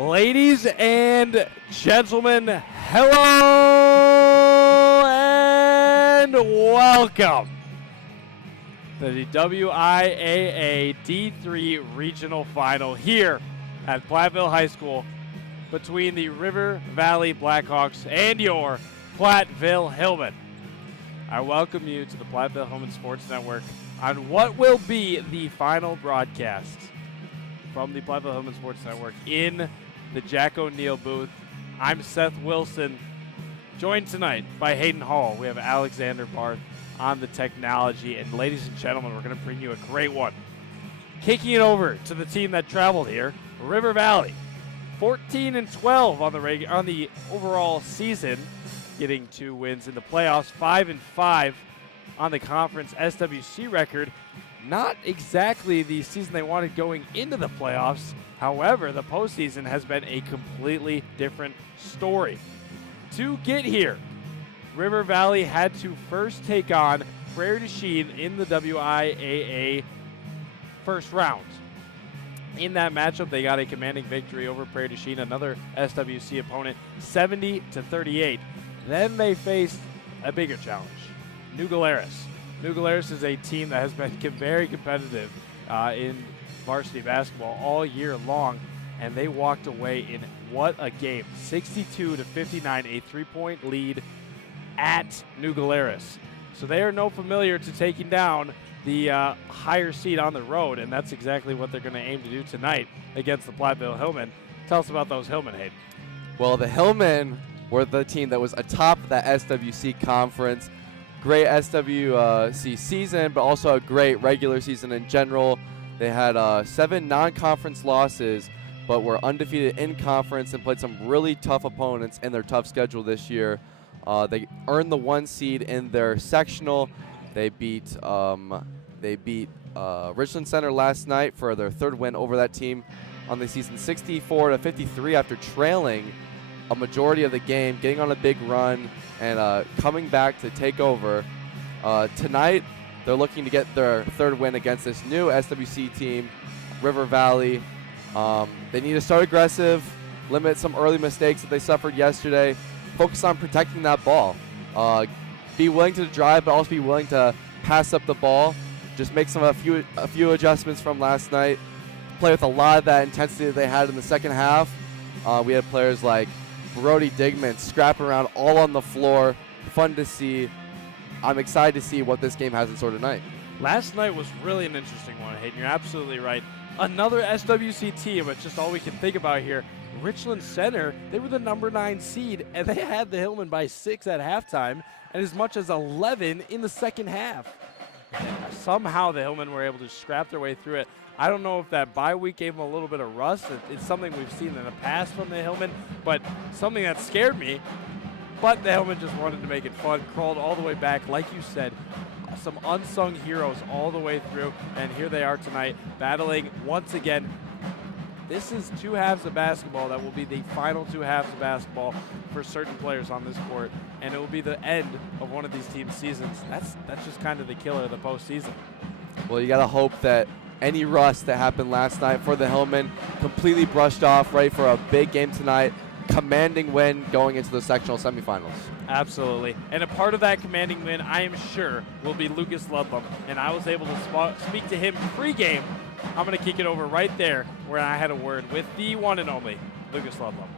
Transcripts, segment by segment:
Ladies and gentlemen, hello and welcome to the WIAA D3 Regional Final here at Platteville High School between the River Valley Blackhawks and your Platteville Hillmen. I welcome you to the Platteville Hillmen Sports Network on what will be the final broadcast from the Platteville Hillmen Sports Network in the Jack O'Neill booth. I'm Seth Wilson, joined tonight by Hayden Hall. We have Alexander Barth on the technology, and ladies and gentlemen, we're going to bring you a great one. Kicking it over to the team that traveled here, River Valley, 14-12 on the overall season, getting 2 wins in the playoffs, 5-5 on the conference SWC record. Not exactly the season they wanted going into the playoffs. However, the postseason has been a completely different story. To get here, River Valley had to first take on Prairie du Chien in the WIAA first round. In that matchup, they got a commanding victory over Prairie du Chien, another SWC opponent, 70-38. Then they faced a bigger challenge, New Glarus. New Glarus is a team that has been very competitive in varsity basketball all year long, and they walked away in what a game, 62-59, a 3-point lead at New Glarus. So they are no familiar to taking down the higher seed on the road, and that's exactly what they're going to aim to do tonight against the Platteville Hillmen. Tell us about those Hillmen, Hayden. Well, the Hillmen were the team that was atop that SWC conference. Great SWC season, but also a great regular season in general. They had 7 non-conference losses, but were undefeated in conference and played some really tough opponents in their tough schedule this year. They earned the 1 seed in their sectional. They beat Richland Center last night for their 3rd win over that team on the season, 64-53 after trailing a majority of the game, getting on a big run and coming back to take over. Tonight, they're looking to get their 3rd win against this new SWC team, River Valley. They need to start aggressive, limit some early mistakes that they suffered yesterday, focus on protecting that ball. Be willing to drive, but also be willing to pass up the ball. Just make a few adjustments from last night. Play with a lot of that intensity that they had in the second half. We had players like Brody Digman scrapping around all on the floor. Fun to see. I'm excited to see what this game has in store tonight. Last night was really an interesting one, Hayden. You're absolutely right. Another SWC team, but just all we can think about here. Richland Center, they were the number 9 seed, and they had the Hillmen by 6 at halftime and as much as 11 in the second half. And somehow the Hillmen were able to scrap their way through it. I don't know if that bye week gave them a little bit of rust. It's something we've seen in the past from the Hillmen, but something that scared me. But the Hillmen just wanted to make it fun, crawled all the way back. Like you said, some unsung heroes all the way through, and here they are tonight battling once again. This is 2 halves of basketball that will be the final 2 halves of basketball for certain players on this court, and it will be the end of one of these teams' seasons. That's just kind of the killer of the postseason. Well, you got to hope that any rust that happened last night for the Hillmen completely brushed off, ready for a big game tonight. Commanding win going into the sectional semifinals. Absolutely. And a part of that commanding win, I am sure, will be Lucas Ludlam. And I was able to speak to him pregame. I'm going to kick it over right there where I had a word with the one and only Lucas Ludlam.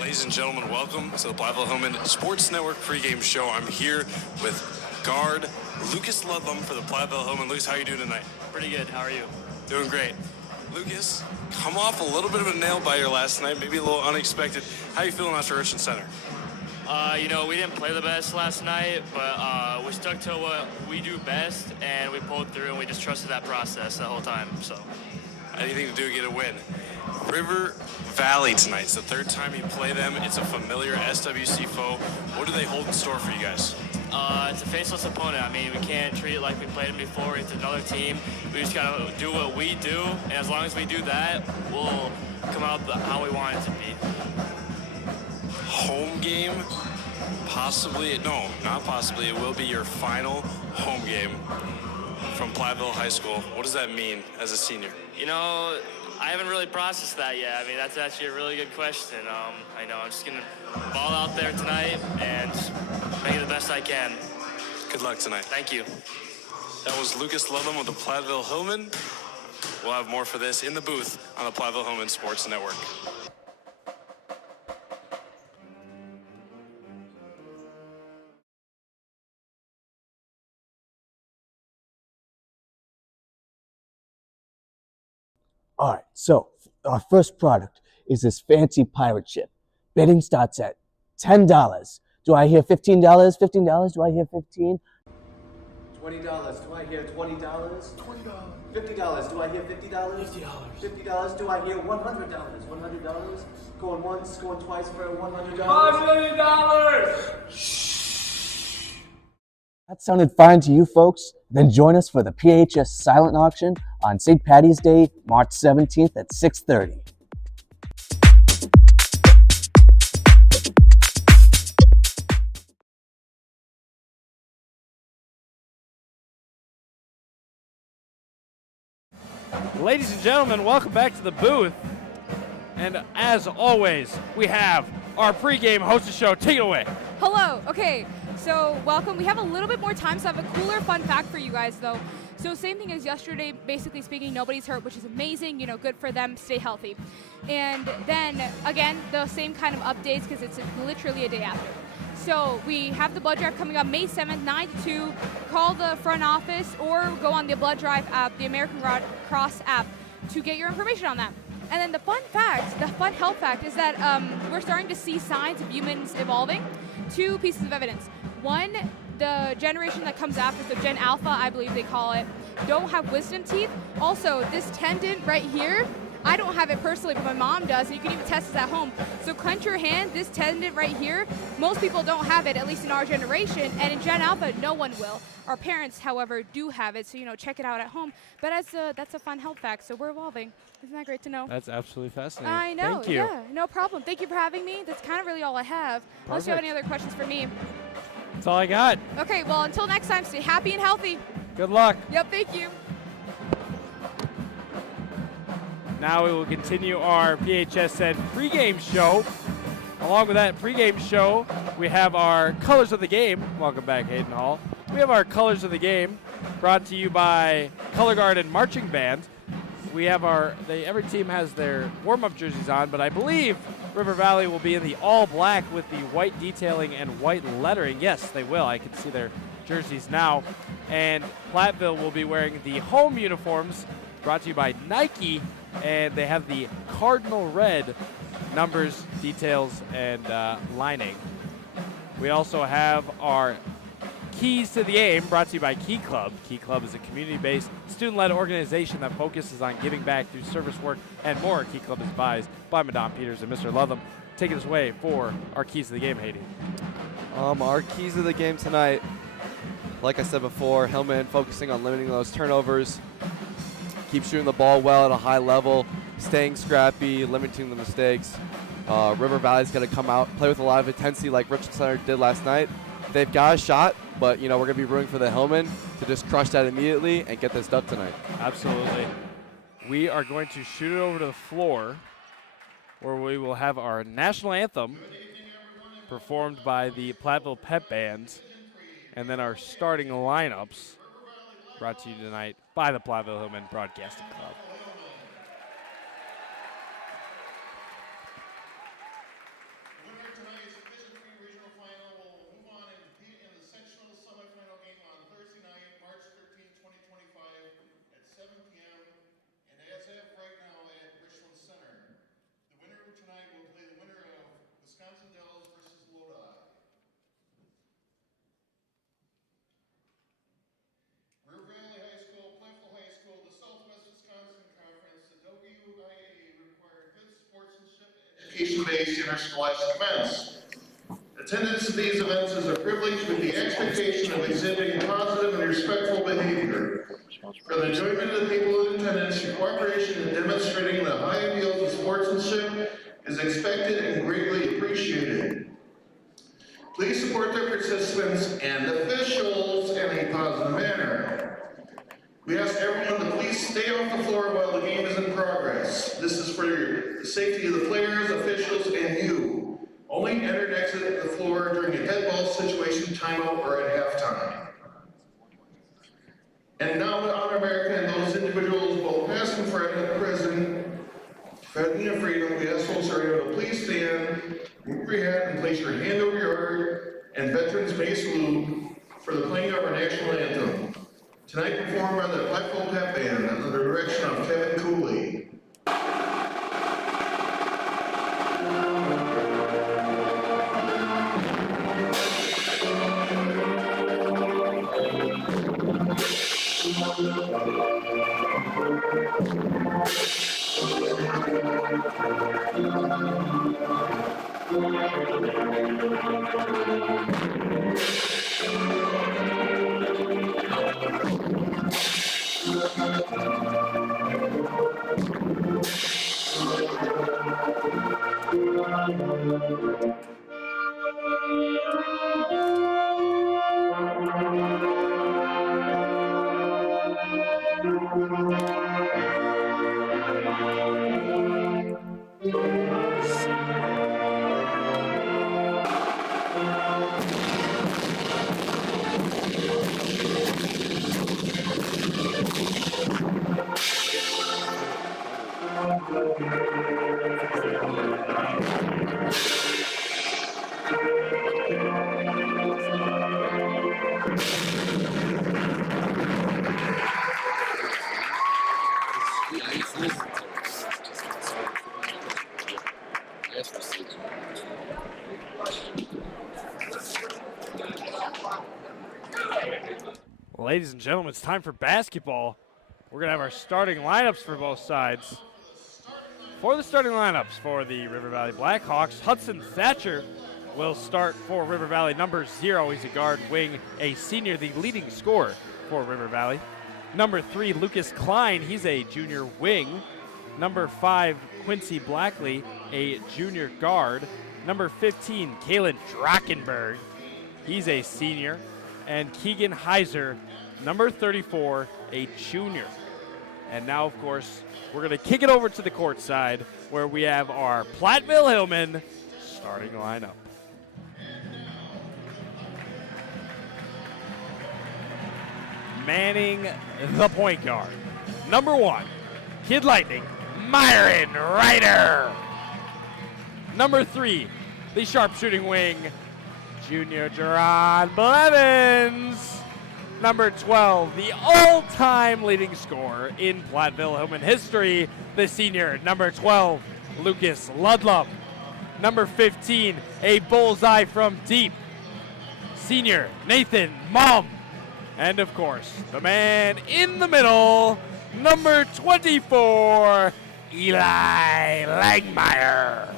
Ladies and gentlemen, welcome to the Platteville Hillmen Sports Network pregame show. I'm here with guard Lucas Ludlam for the Platteville Hillmen. Lucas, how are you doing tonight? Pretty good. How are you? Doing great. Lucas, come off a little bit of a nail-biter last night, maybe a little unexpected. How are you feeling after Richland Center? We didn't play the best last night, but we stuck to what we do best, and we pulled through, and we just trusted that process the whole time. So, anything to do to get a win. River Valley tonight. It's the 3rd time you play them. It's a familiar SWC foe. What do they hold in store for you guys? It's a faceless opponent. I mean, we can't treat it like we played them before. It's another team. We just got to do what we do, and as long as we do that, we'll come out how we want it to be. Home game? Possibly, no, not possibly. It will be your final home game from Platteville High School. What does that mean as a senior? You know, I haven't really processed that yet. I mean, that's actually a really good question. I know I'm just going to ball out there tonight and just make it the best I can. Good luck tonight. Thank you. That was Lucas Ludlam with the Platteville Hillmen. We'll have more for this in the booth on the Platteville Hillmen Sports Network. All right, so our first product is this fancy pirate ship. Bidding starts at $10. Do I hear $15? $15? Do I hear 15? $20. Do I hear $20? $20. $50. Do I hear $50? $50. $50. Do I hear $100? $100. Going once, going twice for $100. $5 million. Shh. That sounded fine to you folks? Then join us for the PHS silent auction on St. Paddy's Day, March 17th at 6:30. Ladies and gentlemen, welcome back to the booth. And as always, we have our pregame hostess show. Take it away. Hello. Okay, so welcome. We have a little bit more time, so I have a cooler fun fact for you guys, though. So same thing as yesterday, basically speaking, nobody's hurt, which is amazing. You know, good for them. Stay healthy. And then, again, the same kind of updates because it's literally a day after. So we have the blood drive coming up May 7th, 9 to 2. Call the front office or go on the blood drive app, the American Red Cross app, to get your information on that. And then the fun fact, the fun health fact, is that we're starting to see signs of humans evolving. Two pieces of evidence. One, the generation that comes after, so Gen Alpha, I believe they call it, don't have wisdom teeth. Also, this tendon right here, I don't have it personally, but my mom does, and you can even test this at home. So clench your hand, this tendon right here, most people don't have it, at least in our generation, and in Gen Alpha, no one will. Our parents, however, do have it, so, you know, check it out at home. But that's a fun health fact, so we're evolving. Isn't that great to know? That's absolutely fascinating. I know, Thank you. yeah, no problem. Thank you for having me. That's kind of really all I have. Unless you have any other questions for me. That's all I got. Okay, well, until next time, stay happy and healthy. Good luck. Yep, thank you. Now we will continue our PHSN pregame show. Along with that pregame show, we have our Colors of the Game. Welcome back, Hayden Hall. We have our Colors of the Game brought to you by Color Guard and Marching Band. We have every team has their warm-up jerseys on, but I believe River Valley will be in the all black with the white detailing and white lettering. Yes, they will. I can see their jerseys now. And Platteville will be wearing the home uniforms brought to you by Nike, and they have the cardinal red numbers, details, and lining. We also have our Keys to the Game, brought to you by Key Club. Key Club is a community-based, student-led organization that focuses on giving back through service work and more. Key Club is advised by Madame Peters and Mr. Ludlam. Take us away for our Keys to the Game, Haiti. Our keys to the game tonight, like I said before, Hillman focusing on limiting those turnovers, keep shooting the ball well at a high level, staying scrappy, limiting the mistakes. River Valley's going to come out, play with a lot of intensity like Richland Center did last night. They've got a shot, but, you know, we're going to be rooting for the Hillmen to just crush that immediately and get this dub tonight. Absolutely. We are going to shoot it over to the floor where we will have our national anthem performed by the Platteville Pep Band, and then our starting lineups brought to you tonight by the Platteville Hillmen Broadcasting Club. Education-based interscholastic events. Attendance at these events is a privilege with the expectation of exhibiting positive and respectful behavior. From the enjoyment of the people in attendance, your cooperation in demonstrating the high ideals of sportsmanship is expected and greatly appreciated. Please support their participants and officials in a positive manner. We ask everyone to please stay off the floor while the game is in progress. for the safety of the players, officials, and you. Only enter and exit the floor during a dead ball situation, timeout, or at halftime. And now to honor America and those individuals, both past and present, defending their freedom, we ask folks to please stand, move your hat, and place your hand over your heart, and veterans may salute for the playing of our national anthem. Tonight performed by the Platteville Pep Band under the direction of Kevin Cooley. Ladies and gentlemen, it's time for basketball. We're going to have our starting lineups for both sides. For the starting lineups for the River Valley Blackhawks, Hudson Thatcher will start for River Valley. Number 0, he's a guard wing, a senior, the leading scorer for River Valley. Number 3, Lucas Klein, he's a junior wing. Number 5, Quincy Blackley, a junior guard. Number 15, Kalen Drachenberg, he's a senior. And Keegan Heiser, number 34, a junior. And now, of course, we're going to kick it over to the court side where we have our Platteville Hillman starting lineup. Manning the point guard. Number 1, Kid Lightning, Myron Ryder. Number 3, the sharpshooting wing, Junior Gerard Blevins. Number 12, the all-time leading scorer in Platteville Hillman history, the senior, number 12, Lucas Ludlum. Number 15, a bullseye from deep, senior, Nathan Mumm. And of course, the man in the middle, number 24, Eli Langmeyer.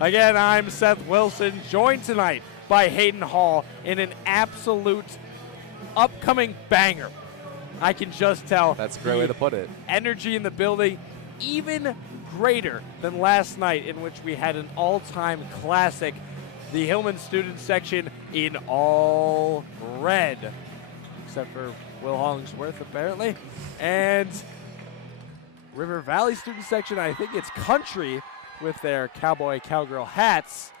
Again, I'm Seth Wilson, joined tonight by Hayden Hall in an absolute upcoming banger. I can just tell. That's a great way to put it. Energy in the building, even greater than last night, in which we had an all-time classic, the Hillman student section in all red, except for Will Hollingsworth, apparently. And River Valley student section, I think it's country, with their cowboy cowgirl hats.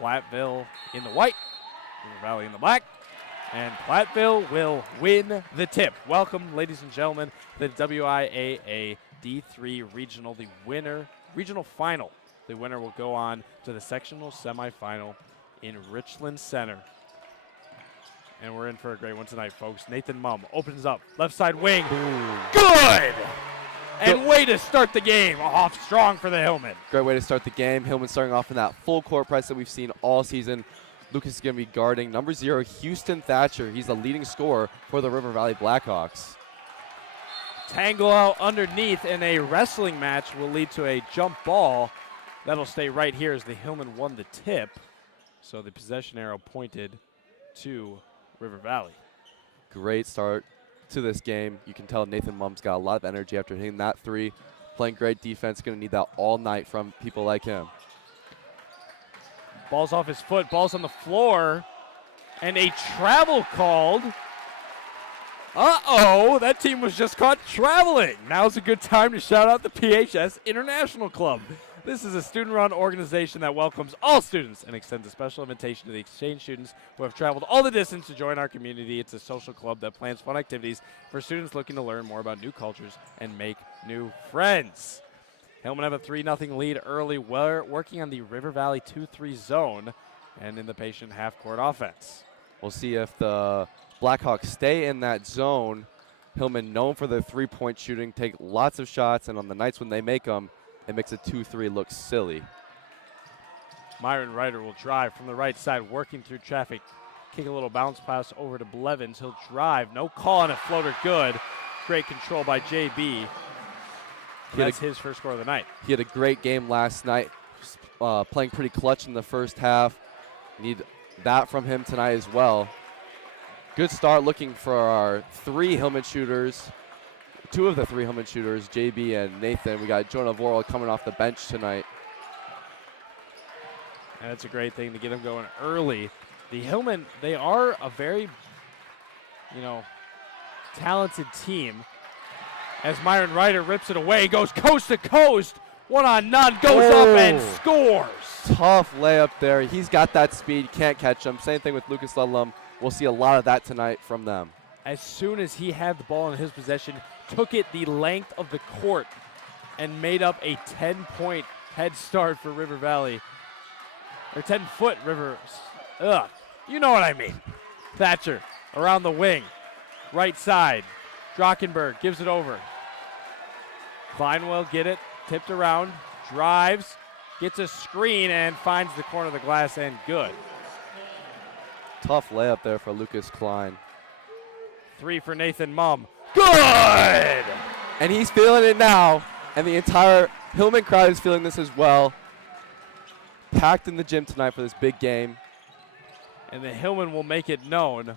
Platteville in the white, River Valley in the black, and Platteville will win the tip. Welcome, ladies and gentlemen, the WIAA D3 Regional, the winner, regional final. The winner will go on to the sectional semifinal in Richland Center. And we're in for a great one tonight, folks. Nathan Mumm opens up, left side wing. Ooh. Good! And way to start the game off strong for the Hillman. Great way to start the game. Hillman starting off in that full court press that we've seen all season. Lucas is going to be guarding number 0, Houston Thatcher. He's the leading scorer for the River Valley Blackhawks. Tangle out underneath, and a wrestling match will lead to a jump ball. That'll stay right here as the Hillman won the tip. So the possession arrow pointed to River Valley. Great start to this game. You can tell Nathan Mumm's got a lot of energy after hitting that 3. Playing great defense. Going to need that all night from people like him. Ball's off his foot. Ball's on the floor. And a travel called. Uh-oh, that team was just caught traveling. Now's a good time to shout out the PHS International Club. This is a student-run organization that welcomes all students and extends a special invitation to the exchange students who have traveled all the distance to join our community. It's a social club that plans fun activities for students looking to learn more about new cultures and make new friends. Hillman have a 3-0 lead early, working on the River Valley 2-3 zone and in the patient half-court offense. We'll see if the Blackhawks stay in that zone. Hillman, known for their three-point shooting, take lots of shots, and on the nights when they make them, it makes a 2-3 look silly. Myron Ryder will drive from the right side, working through traffic. Kick a little bounce pass over to Blevins. He'll drive. No call on a floater. Good. Great control by JB. That's his first score of the night. He had a great game last night, playing pretty clutch in the first half. Need that from him tonight as well. Good start looking for our 3 Hillman shooters. 2 of the 3 Hillman shooters, JB and Nathan. We got Jonah Vorel coming off the bench tonight. And that's a great thing to get him going early. The Hillman, they are a very, talented team. As Myron Ryder rips it away, goes coast to coast, 1-on-none, goes up and scores. Tough layup there. He's got that speed, can't catch him. Same thing with Lucas Ludlum. We'll see a lot of that tonight from them. As soon as he had the ball in his possession, took it the length of the court and made up a 10-point head start for River Valley. Or 10-foot River. You know what I mean. Thatcher around the wing. Right side. Drockenberg gives it over. Klein will get it. Tipped around. Drives. Gets a screen and finds the corner of the glass and good. Tough layup there for Lucas Klein. 3 for Nathan Mumm. Good! And he's feeling it now. And the entire Hillman crowd is feeling this as well. Packed in the gym tonight for this big game. And the Hillman will make it known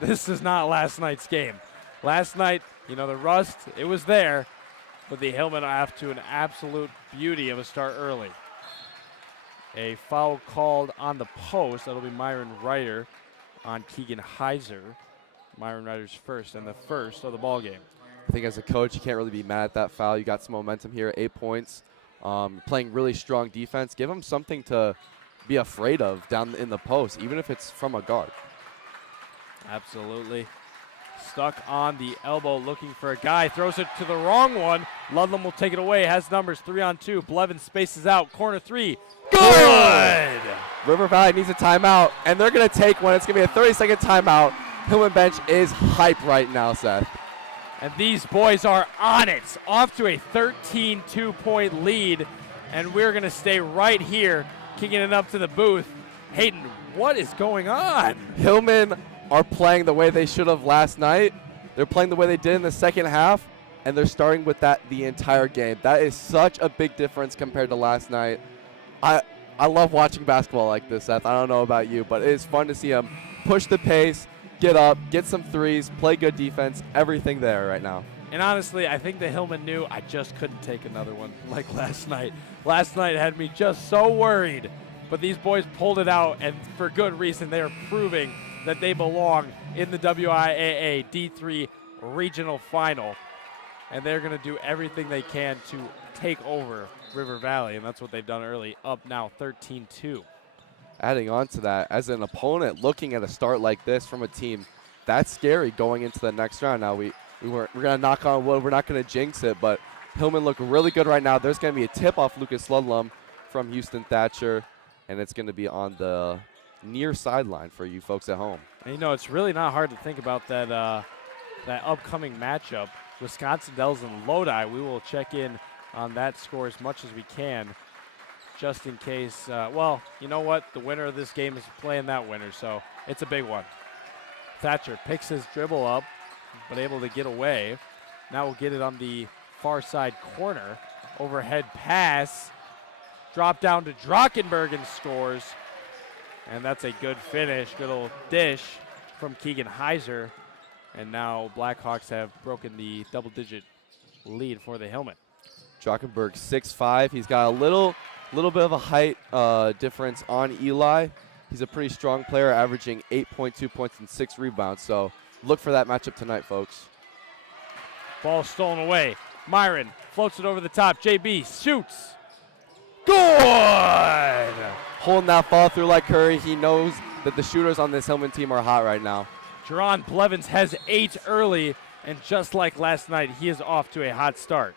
this is not last night's game. Last night, the rust, it was there. But the Hillman are off to an absolute beauty of a start early. A foul called on the post. That'll be Myron Ryder on Keegan Heiser. Myron Ryder's first and the first of the ball game. I think as a coach, you can't really be mad at that foul. You got some momentum here, 8 points. Playing really strong defense. Give them something to be afraid of down in the post, even if it's from a guard. Absolutely. Stuck on the elbow, looking for a guy. Throws it to the wrong one. Ludlam will take it away. Has numbers 3-on-2. Blevins spaces out. Corner 3. Good! River Valley needs a timeout, and they're going to take one. It's going to be a 30-second timeout. Hillman bench is hype right now, Seth. And these boys are on it. Off to a 13 2-point lead. And we're going to stay right here, kicking it up to the booth. Hayden, what is going on? Hillman are playing the way they should have last night. They're playing the way they did in the second half, and they're starting with that the entire game. That is such a big difference compared to last night. I love watching basketball like this, Seth. I don't know about you, but it is fun to see them push the pace, get up, get some threes, play good defense, everything there right now. And honestly, I think the Hillman knew I just couldn't take another one like last night. Last night had me just so worried, but these boys pulled it out, and for good reason. They are proving that they belong in the WIAA D3 regional final, and they're going to do everything they can to take over River Valley, and that's what they've done early, up now 13-2. Adding on to that, as an opponent looking at a start like this from a team, that's scary going into the next round. Now we're going to knock on wood. We're not going to jinx it, but Hillman look really good right now. There's going to be a tip off Lucas Ludlum from Houston Thatcher, and it's going to be on the near sideline for you folks at home. And it's really not hard to think about that that upcoming matchup. Wisconsin Dells and Lodi. We will check in on that score as much as we can, just in case. Well, you know what? The winner of this game is playing that winner, so it's a big one. Thatcher picks his dribble up, but able to get away. Now we'll get it on the far side corner. Overhead pass. Drop down to Drockenberg and scores. And that's a good finish. Good old dish from Keegan Heiser. And now Blackhawks have broken the double-digit lead for the Hillman. Drockenberg 6'5". He's got a little bit of a height difference on Eli. He's a pretty strong player, averaging 8.2 points and 6 rebounds. So look for that matchup tonight, folks. Ball stolen away. Myron floats it over the top. JB shoots. Good! Holding that ball through like Curry. He knows that the shooters on this Hillman team are hot right now. Jerron Blevins has 8 early, and just like last night, he is off to a hot start.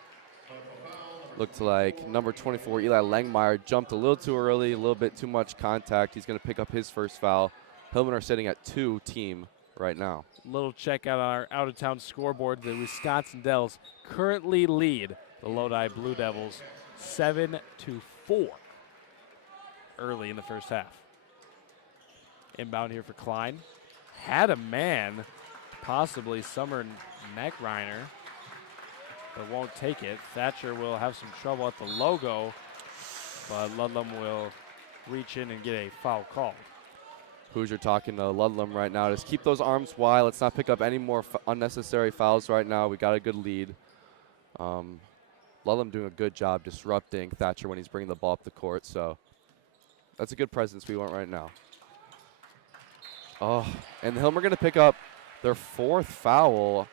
Looked like number 24, Eli Langmeyer, jumped a little too early, a little bit too much contact. He's going to pick up his first foul. Hillman are sitting at 2 team right now. Little check out on our out-of-town scoreboard. The Wisconsin Dells currently lead the Lodi Blue Devils 7-4 early in the first half. Inbound here for Klein. Had a man, possibly Summer Neckreiner, but won't take it. Thatcher will have some trouble at the logo, but Ludlam will reach in and get a foul called. Hoosier talking to Ludlam right now. Just keep those arms wide. Let's not pick up any more unnecessary fouls right now. We got a good lead. Ludlam doing a good job disrupting Thatcher when he's bringing the ball up the court. So that's a good presence we want right now. Oh, and Hillman are going to pick up their 4th foul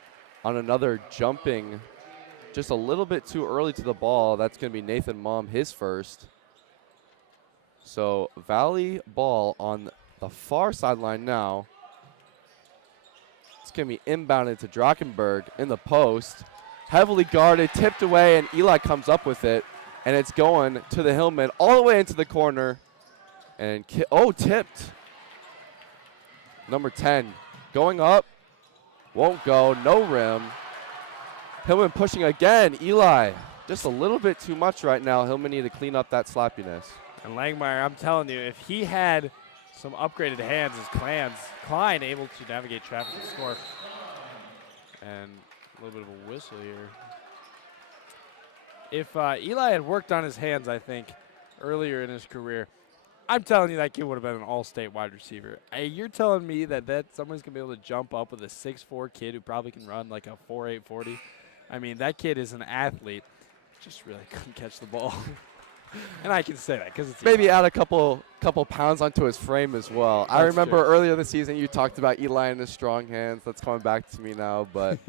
on another jumping just a little bit too early to the ball. That's going to be Nathan Mumm, his first. So Valley ball on the far sideline now. It's going to be inbounded to Drachenberg in the post. Heavily guarded, tipped away, and Eli comes up with it. And it's going to the Hillman all the way into the corner. And tipped. Number 10 going up. Won't go, no rim. Hillman pushing again. Eli, just a little bit too much right now. Hillman need to clean up that sloppiness. And Langmeyer, I'm telling you, if he had some upgraded hands as Klein able to navigate traffic and score. And a little bit of a whistle here. If Eli had worked on his hands, I think, earlier in his career, I'm telling you that kid would have been an all-state wide receiver. You're telling me that someone's going to be able to jump up with a 6'4" kid who probably can run like a 4.8 40? I mean, that kid is an athlete. Just really couldn't catch the ball. And I can say that because it's maybe Eli. add a couple pounds onto his frame as well. I remember earlier this season you talked about Eli and his strong hands. That's coming back to me now. But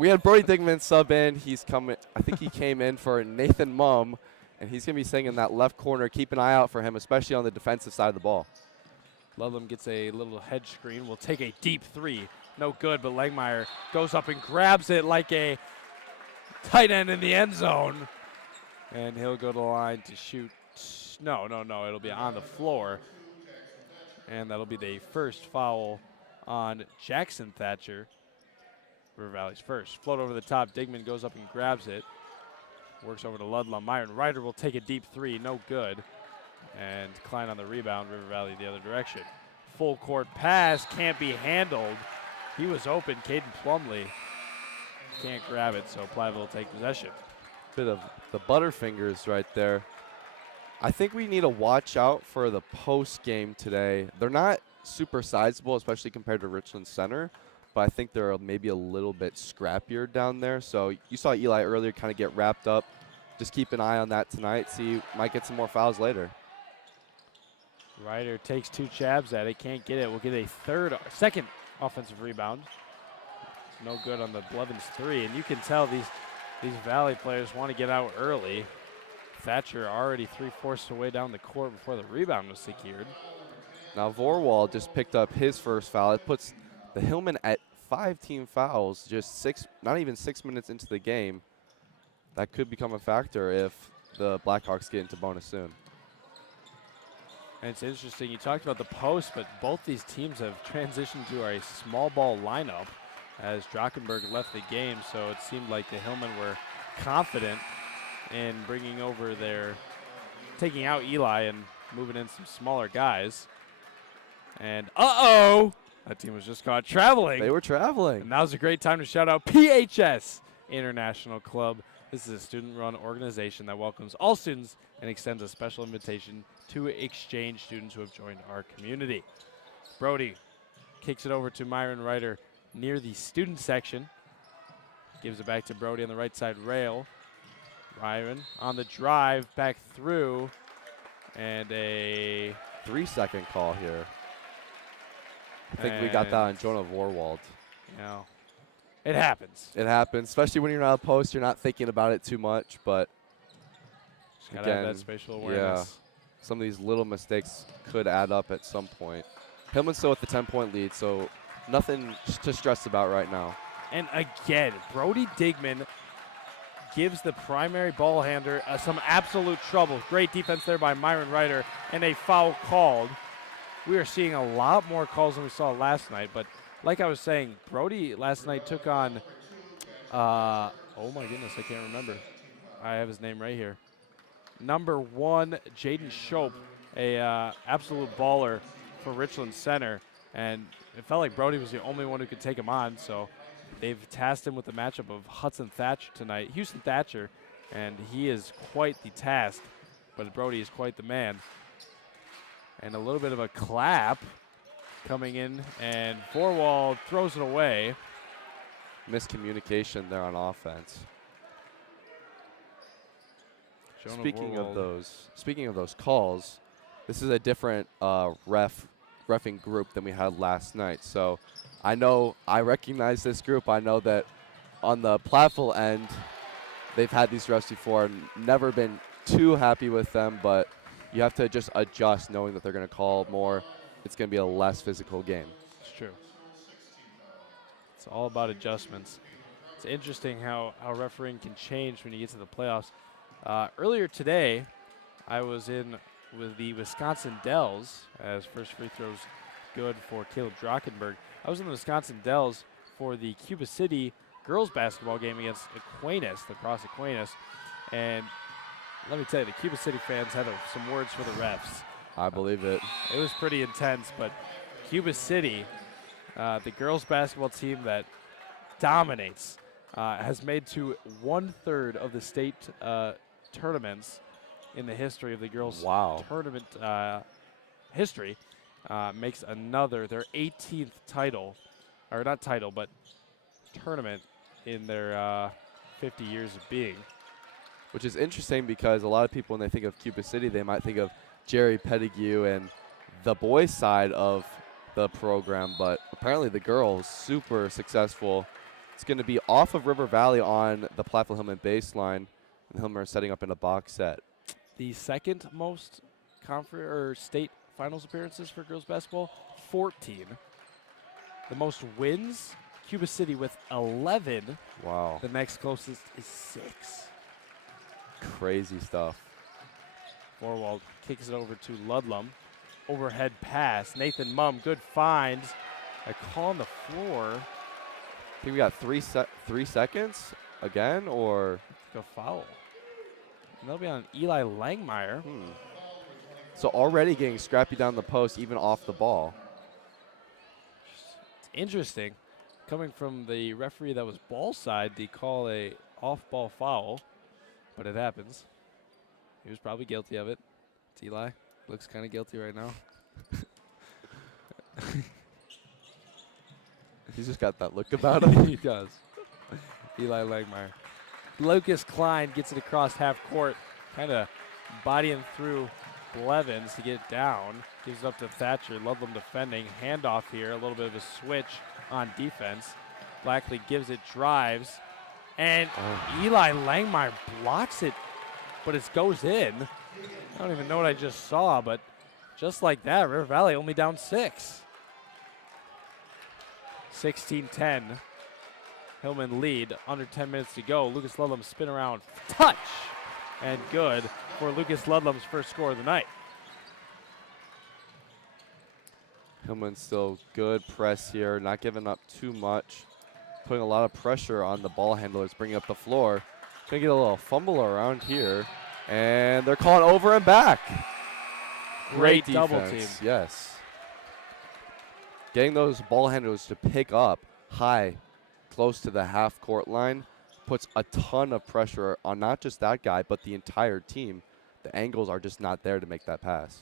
we had Brody Digman sub in. He's coming. I think he came in for Nathan Mumm. And he's going to be sitting in that left corner. Keep an eye out for him, especially on the defensive side of the ball. Ludlam gets a little head screen. Will take a deep 3. No good, but Langmeyer goes up and grabs it like a tight end in the end zone. And he'll go to the line to shoot. No. It'll be on the floor. And that'll be the first foul on Jackson Thatcher. River Valley's first. Float over the top. Digman goes up and grabs it. Works over to Ludlam. Myron Ryder will take a deep 3. No good. And Klein on the rebound. River Valley the other direction. Full court pass. Can't be handled. He was open. Caden Plumley can't grab it, so Platteville will take possession. Bit of the Butterfingers right there. I think we need to watch out for the post game today. They're not super sizable, especially compared to Richland Center, but I think they're maybe a little bit scrappier down there. So you saw Eli earlier kind of get wrapped up. Just keep an eye on that tonight. See, might get some more fouls later. Ryder takes 2 jabs at it, can't get it. We'll get a second offensive rebound. No good on the Blevins 3, and you can tell these Valley players want to get out early. Thatcher already 3/4 away down the court before the rebound was secured. Now Vorwald just picked up his first foul. It puts the Hillman at 5 team fouls, just not even 6 minutes into the game. That could become a factor if the Blackhawks get into bonus soon. And it's interesting, you talked about the post, but both these teams have transitioned to a small ball lineup as Drachenberg left the game, so it seemed like the Hillmen were confident in taking out Eli and moving in some smaller guys. And that team was just caught traveling. They were traveling. And now's a great time to shout out PHS International Club. This is a student-run organization that welcomes all students and extends a special invitation to exchange students who have joined our community. Brody kicks it over to Myron Ryder near the student section. Gives it back to Brody on the right side rail. Ryron on the drive back through. And a 3-second call here. I think we got that on Jonah Vorwald. You know, it happens. It happens, especially when you're not a post. You're not thinking about it too much, but Just gotta have that spatial awareness. Some of these little mistakes could add up at some point. Hillman's still with the 10-point lead, so nothing to stress about right now. And again, Brody Digman gives the primary ball handler some absolute trouble. Great defense there by Myron Ryder, and a foul called. We are seeing a lot more calls than we saw last night, but like I was saying, Brody last night took on, oh my goodness, I can't remember. I have his name right here. Number 1, Jaden Shope, a absolute baller for Richland Center, and it felt like Brody was the only one who could take him on, so they've tasked him with the matchup of Hudson Thatcher tonight. Houston Thatcher, and he is quite the task, but Brody is quite the man. And a little bit of a clap coming in, and Vorwald throws it away. Miscommunication there on offense. Speaking of those calls, this is a different reffing group than we had last night. So I recognize this group. I know that on the Platteville end, they've had these refs before and never been too happy with them, but you have to just adjust knowing that they're going to call more. It's going to be a less physical game. It's true. It's all about adjustments. It's interesting how refereeing can change when you get to the playoffs. Earlier today, I was in with the Wisconsin Dells, as first free throw's good for Caleb Drockenberg. I was in the Wisconsin Dells for the Cuba City girls basketball game against Aquinas, lacrosse Aquinas, and let me tell you, the Cuba City fans had some words for the refs. I believe it. It was pretty intense, but Cuba City, the girls basketball team that dominates, has made to 1/3 of the state tournaments in the history of the girls tournament history. Makes their 18th title, or not title, but tournament in their 50 years of being. Which is interesting because a lot of people, when they think of Cuba City, they might think of Jerry Pettigrew and the boys' side of the program, but apparently the girls, super successful. It's going to be off of River Valley on the Platteville-Hillman baseline, and Hillman are setting up in a box set. The second most state finals appearances for girls basketball, 14. The most wins, Cuba City with 11. Wow. The next closest is 6. Crazy stuff. Vorwald kicks it over to Ludlum. Overhead pass. Nathan Mumm, good find. A call on the floor. I think we got 3 seconds again, or a foul. And they'll be on Eli Langmeyer. So already getting scrappy down the post, even off the ball. It's interesting. Coming from the referee that was ball side, they call a off-ball foul, but it happens. He was probably guilty of it. It's Eli. Looks kind of guilty right now. He's just got that look about him. He does. Eli Langmeyer. Lucas Klein gets it across half court, kind of bodying through Blevins to get it down. Gives it up to Thatcher. Ludlam defending. Handoff here. A little bit of a switch on defense. Blackley gives it, drives. And Eli Langmeyer blocks it, but it goes in. I don't even know what I just saw, but just like that, River Valley only down 6. 16-10. Hillman lead, under 10 minutes to go. Lucas Ludlam spin around, touch, and good for Lucas Ludlam's first score of the night. Hillman still good press here, not giving up too much, putting a lot of pressure on the ball handlers, bringing up the floor. Gonna get a little fumble around here, and they're calling over and back. Great defense. double team. Yes. Getting those ball handlers to pick up high, close to the half court line, puts a ton of pressure on not just that guy, but the entire team. The angles are just not there to make that pass.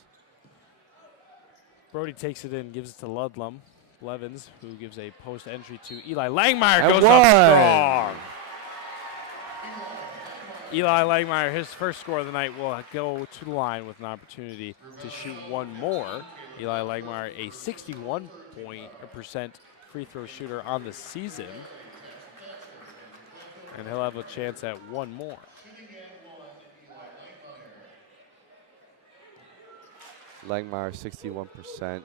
Brody takes it in, gives it to Ludlam. Blevins, who gives a post entry to Eli Langmeyer, goes up strong. Eli Langmeyer, his first score of the night, will go to the line with an opportunity to shoot one more. Eli Langmeyer, a 61% percent free throw shooter on the season. And he'll have a chance at one more. Langmeyer 61%.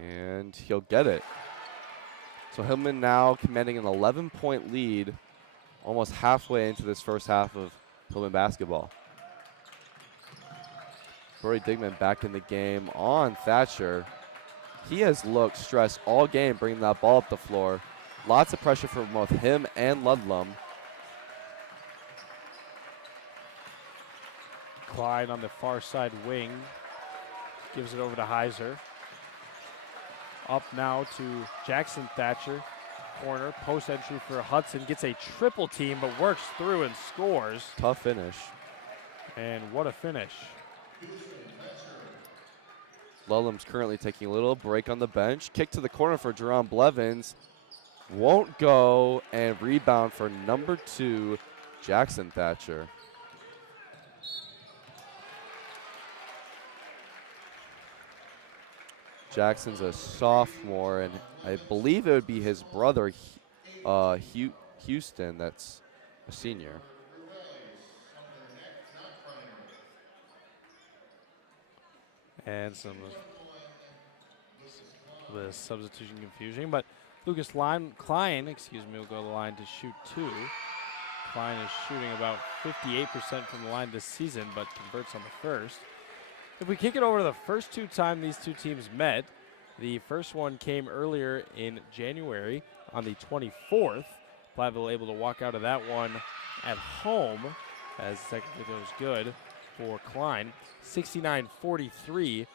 And he'll get it. So Hillman now commanding an 11-point lead almost halfway into this first half of Hillman basketball. Brody Digman back in the game on Thatcher. He has looked stressed all game bringing that ball up the floor. Lots of pressure from both him and Ludlum. Klein on the far side wing. Gives it over to Heiser. Up now to Jackson Thatcher. Corner, post entry for Hudson. Gets a triple team, but works through and scores. Tough finish. And what a finish. Ludlum's currently taking a little break on the bench. Kick to the corner for Jerome Blevins. Won't go, and rebound for number 2, Jackson Thatcher. Jackson's a sophomore, and I believe it would be his brother, Houston, that's a senior. And some of the substitution confusion, but Lucas Klein, will go to the line to shoot 2. Klein is shooting about 58% from the line this season, but converts on the first. If we kick it over to the first 2 times these 2 teams met, the first one came earlier in January on the 24th. Platteville able to walk out of that one at home as the second free throw is good for Klein. 69-43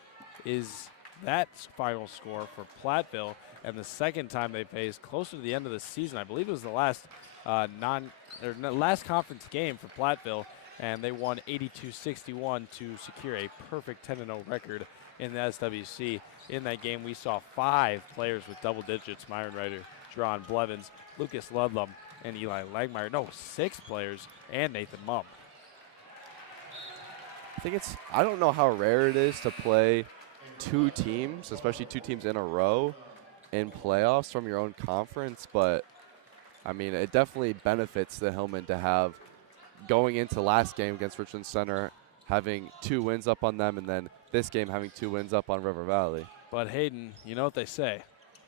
is that final score for Platteville, and the second time they faced closer to the end of the season. I believe it was the last last conference game for Platteville, and they won 82-61 to secure a perfect 10-0 record in the SWC. In that game, we saw 5 players with double digits: Myron Ryder, Jerron Blevins, Lucas Ludlum, and Eli Langmeyer. No, 6 players, and Nathan Mumm. I don't know how rare it is to play 2 teams, especially 2 teams in a row in playoffs from your own conference, but I mean, it definitely benefits the Hillman to have going into last game against Richland Center, having 2 wins up on them, and then this game having 2 wins up on River Valley. But Hayden, you know what they say.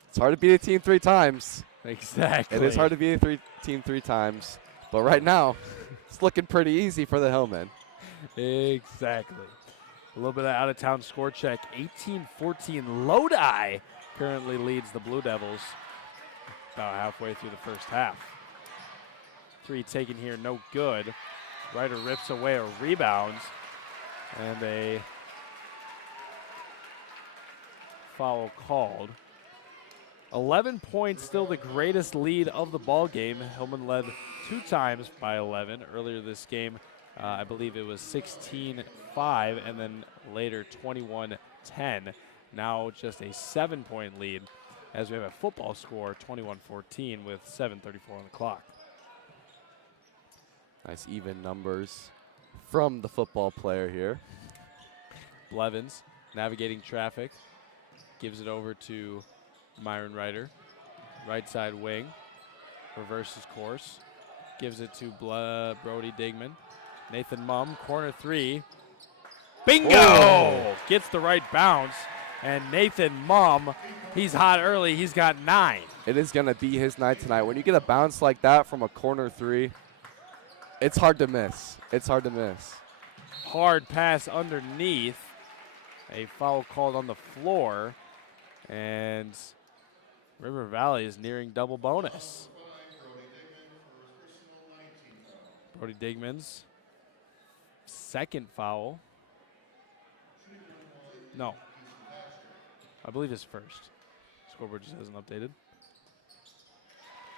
It's hard to beat a team 3 times. Exactly. It is hard to beat a team 3 times, but right now, it's looking pretty easy for the Hillman. Exactly. A little bit of out-of-town score check. 18-14 Lodi currently leads the Blue Devils about halfway through the first half. 3 taken here, no good. Ryder rips away a rebound, and a foul called. 11 points, still the greatest lead of the ball game. Hillman led 2 times by 11 earlier this game. I believe it was 16-5, and then later 21-10. Now just a 7-point lead as we have a football score, 21-14 with 7:34 on the clock. Nice even numbers from the football player here. Blevins navigating traffic, gives it over to Myron Ryder. Right side wing, reverses course, gives it to Brody Digman. Nathan Mumm, corner 3. Bingo! Whoa. Gets the right bounce. And Nathan Mumm, he's hot early. He's got 9. It is going to be his night tonight. When you get a bounce like that from a corner 3, it's hard to miss. It's hard to miss. Hard pass underneath. A foul called on the floor. And River Valley is nearing double bonus. Brody Digman's second foul. No. I believe his first. Scoreboard just hasn't updated.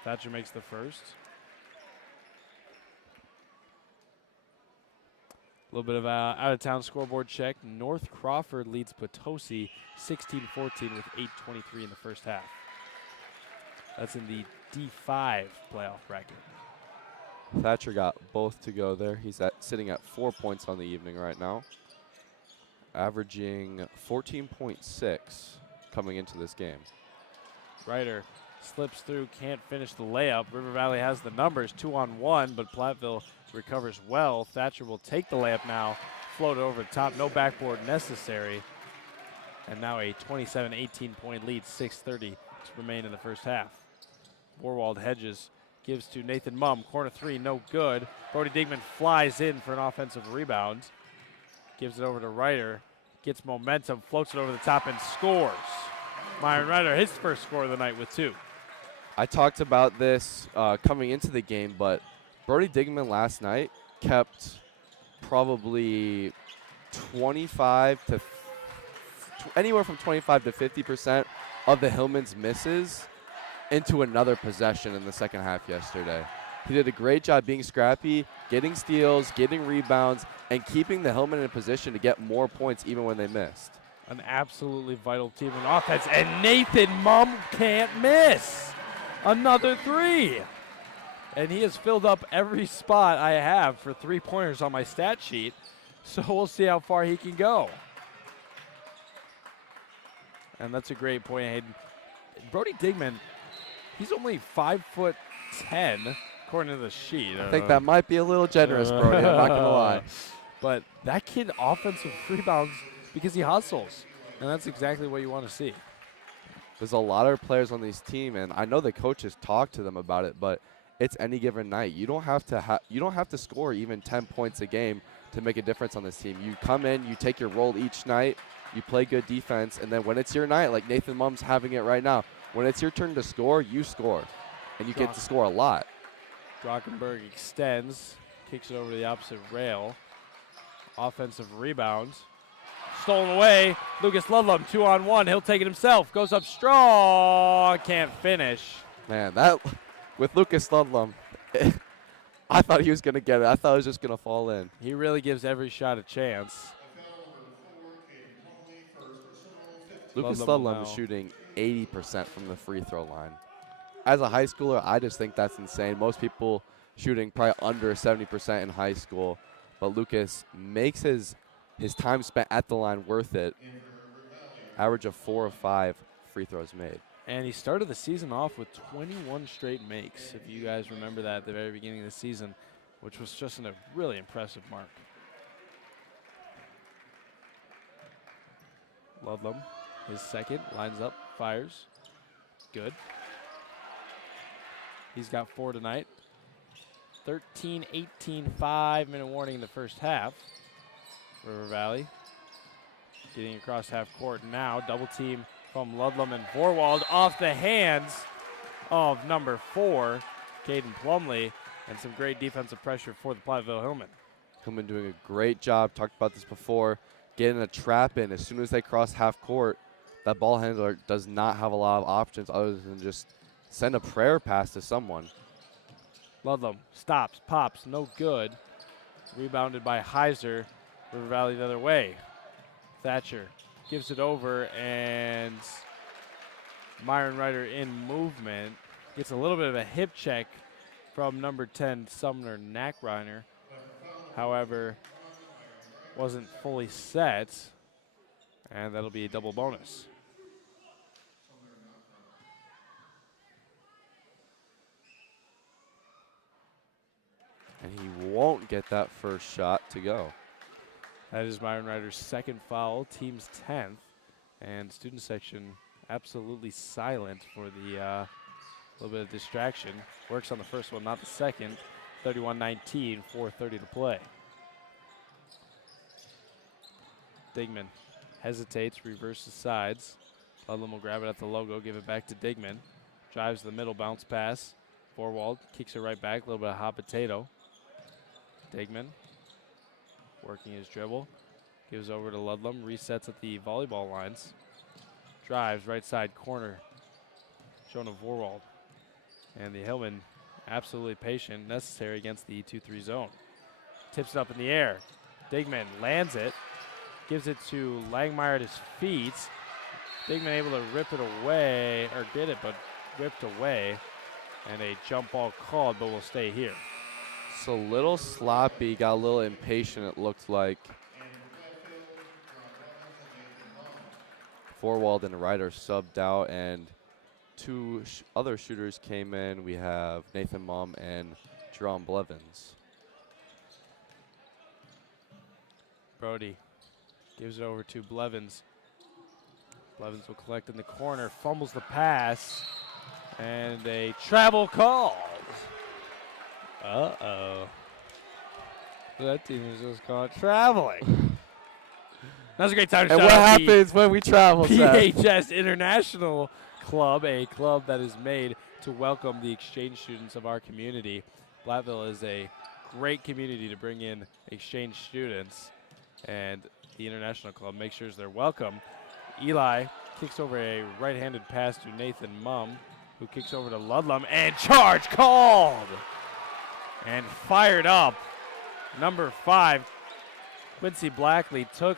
Thatcher makes the first. A little bit of out-of-town scoreboard check. North Crawford leads Potosi 16-14 with 8:23 in the first half. That's in the D5 playoff bracket. Thatcher got both to go there. He's sitting at 4 points on the evening right now, averaging 14.6, coming into this game. Ryder slips through, can't finish the layup. River Valley has the numbers, 2-on-1, but Platteville recovers well. Thatcher will take the layup now, float it over the top, no backboard necessary. And now a 27-18 point lead, 6:30 to remain in the first half. Warwald Hedges gives to Nathan Mumm, corner three, no good. Brody Digman flies in for an offensive rebound. Gives it over to Ryder, gets momentum, floats it over the top and scores. Myron Ryder, his first score of the night with 2. I talked about this coming into the game, but Brody Digman last night kept probably 25 to anywhere from 25 to 50% of the Hillman's misses into another possession in the second half yesterday. He did a great job being scrappy, getting steals, getting rebounds, and keeping the Hillman in a position to get more points even when they missed. An absolutely vital team in offense, and Nathan Mumm can't miss. Another 3. And he has filled up every spot I have for 3-pointers on my stat sheet, so we'll see how far he can go. And that's a great point, Hayden. Brody Digman, he's only 5'10", according to the sheet. I think that might be a little generous, Brody. I'm not going to lie. But that kid offensive rebounds because he hustles, and that's exactly what you want to see. There's a lot of players on this team, and I know the coaches talk to them about it, but it's any given night. You don't have to score even 10 points a game to make a difference on this team. You come in, you take your role each night, you play good defense, and then when it's your night, like Nathan Mumm's having it right now, when it's your turn to score, you score, and you get to score a lot. Drockenberg extends, kicks it over to the opposite rail. Offensive rebound. Stolen away. Lucas Ludlum, 2-on-1. He'll take it himself. Goes up strong. Can't finish. Man, that with Lucas Ludlum, I thought he was going to get it. I thought it was just going to fall in. He really gives every shot a chance. Lucas Ludlum is shooting 80% from the free throw line. As a high schooler, I just think that's insane. Most people shooting probably under 70% in high school, but Lucas makes his time spent at the line worth it. Average of 4 of 5 free throws made. And he started the season off with 21 straight makes, if you guys remember that at the very beginning of the season, which was just a really impressive mark. Ludlum, his second, lines up, fires. Good. He's got 4 tonight. 13-18, 5-minute warning in the first half. River Valley getting across half court now. Double team from Ludlum and Vorwald off the hands of number 4, Caden Plumley, and some great defensive pressure for the Platteville Hillmen. Hillman doing a great job. Talked about this before. Getting a trap in as soon as they cross half court. That ball handler does not have a lot of options other than just send a prayer pass to someone. Ludlum stops, pops, no good. Rebounded by Heiser. River Valley the other way. Thatcher gives it over, and Myron Ryder in movement. Gets a little bit of a hip check from number 10, Sumner Nackreiner. However, wasn't fully set, and that'll be a double bonus. And he won't get that first shot to go. That is Myron Ryder's second foul, team's 10th. And student section absolutely silent for the little bit of distraction. Works on the first one, not the second. 31-19, 4:30 to play. Digman hesitates, reverses sides. Ludlum will grab it at the logo, give it back to Digman. Drives the middle, bounce pass. Vorwald kicks it right back, a little bit of hot potato. Digman working his dribble, gives over to Ludlum, resets at the volleyball lines. Drives right side corner, Jonah Vorwald. And the Hillmen absolutely patient, necessary against the 2-3 zone. Tips it up in the air. Digman lands it, gives it to Langmeyer at his feet. Digman able to rip it away, or did it, but ripped away. And a jump ball called, but will stay here. It's a little sloppy, got a little impatient, it looked like. Forwald and Ryder subbed out, and two other shooters came in. We have Nathan Mum and Jerome Blevins. Brody gives it over to Blevins. Blevins will collect in the corner, fumbles the pass, and a travel called. Uh-oh. That team is just caught traveling. That's a great time to And shout what out happens when we travel, the Seth? PHS International Club, a club that is made to welcome the exchange students of our community. Platteville is a great community to bring in exchange students, and the International Club makes sure they're welcome. Eli kicks over a right-handed pass to Nathan Mum, who kicks over to Ludlam, and charge called! And fired up. Number 5, Quincy Blackley took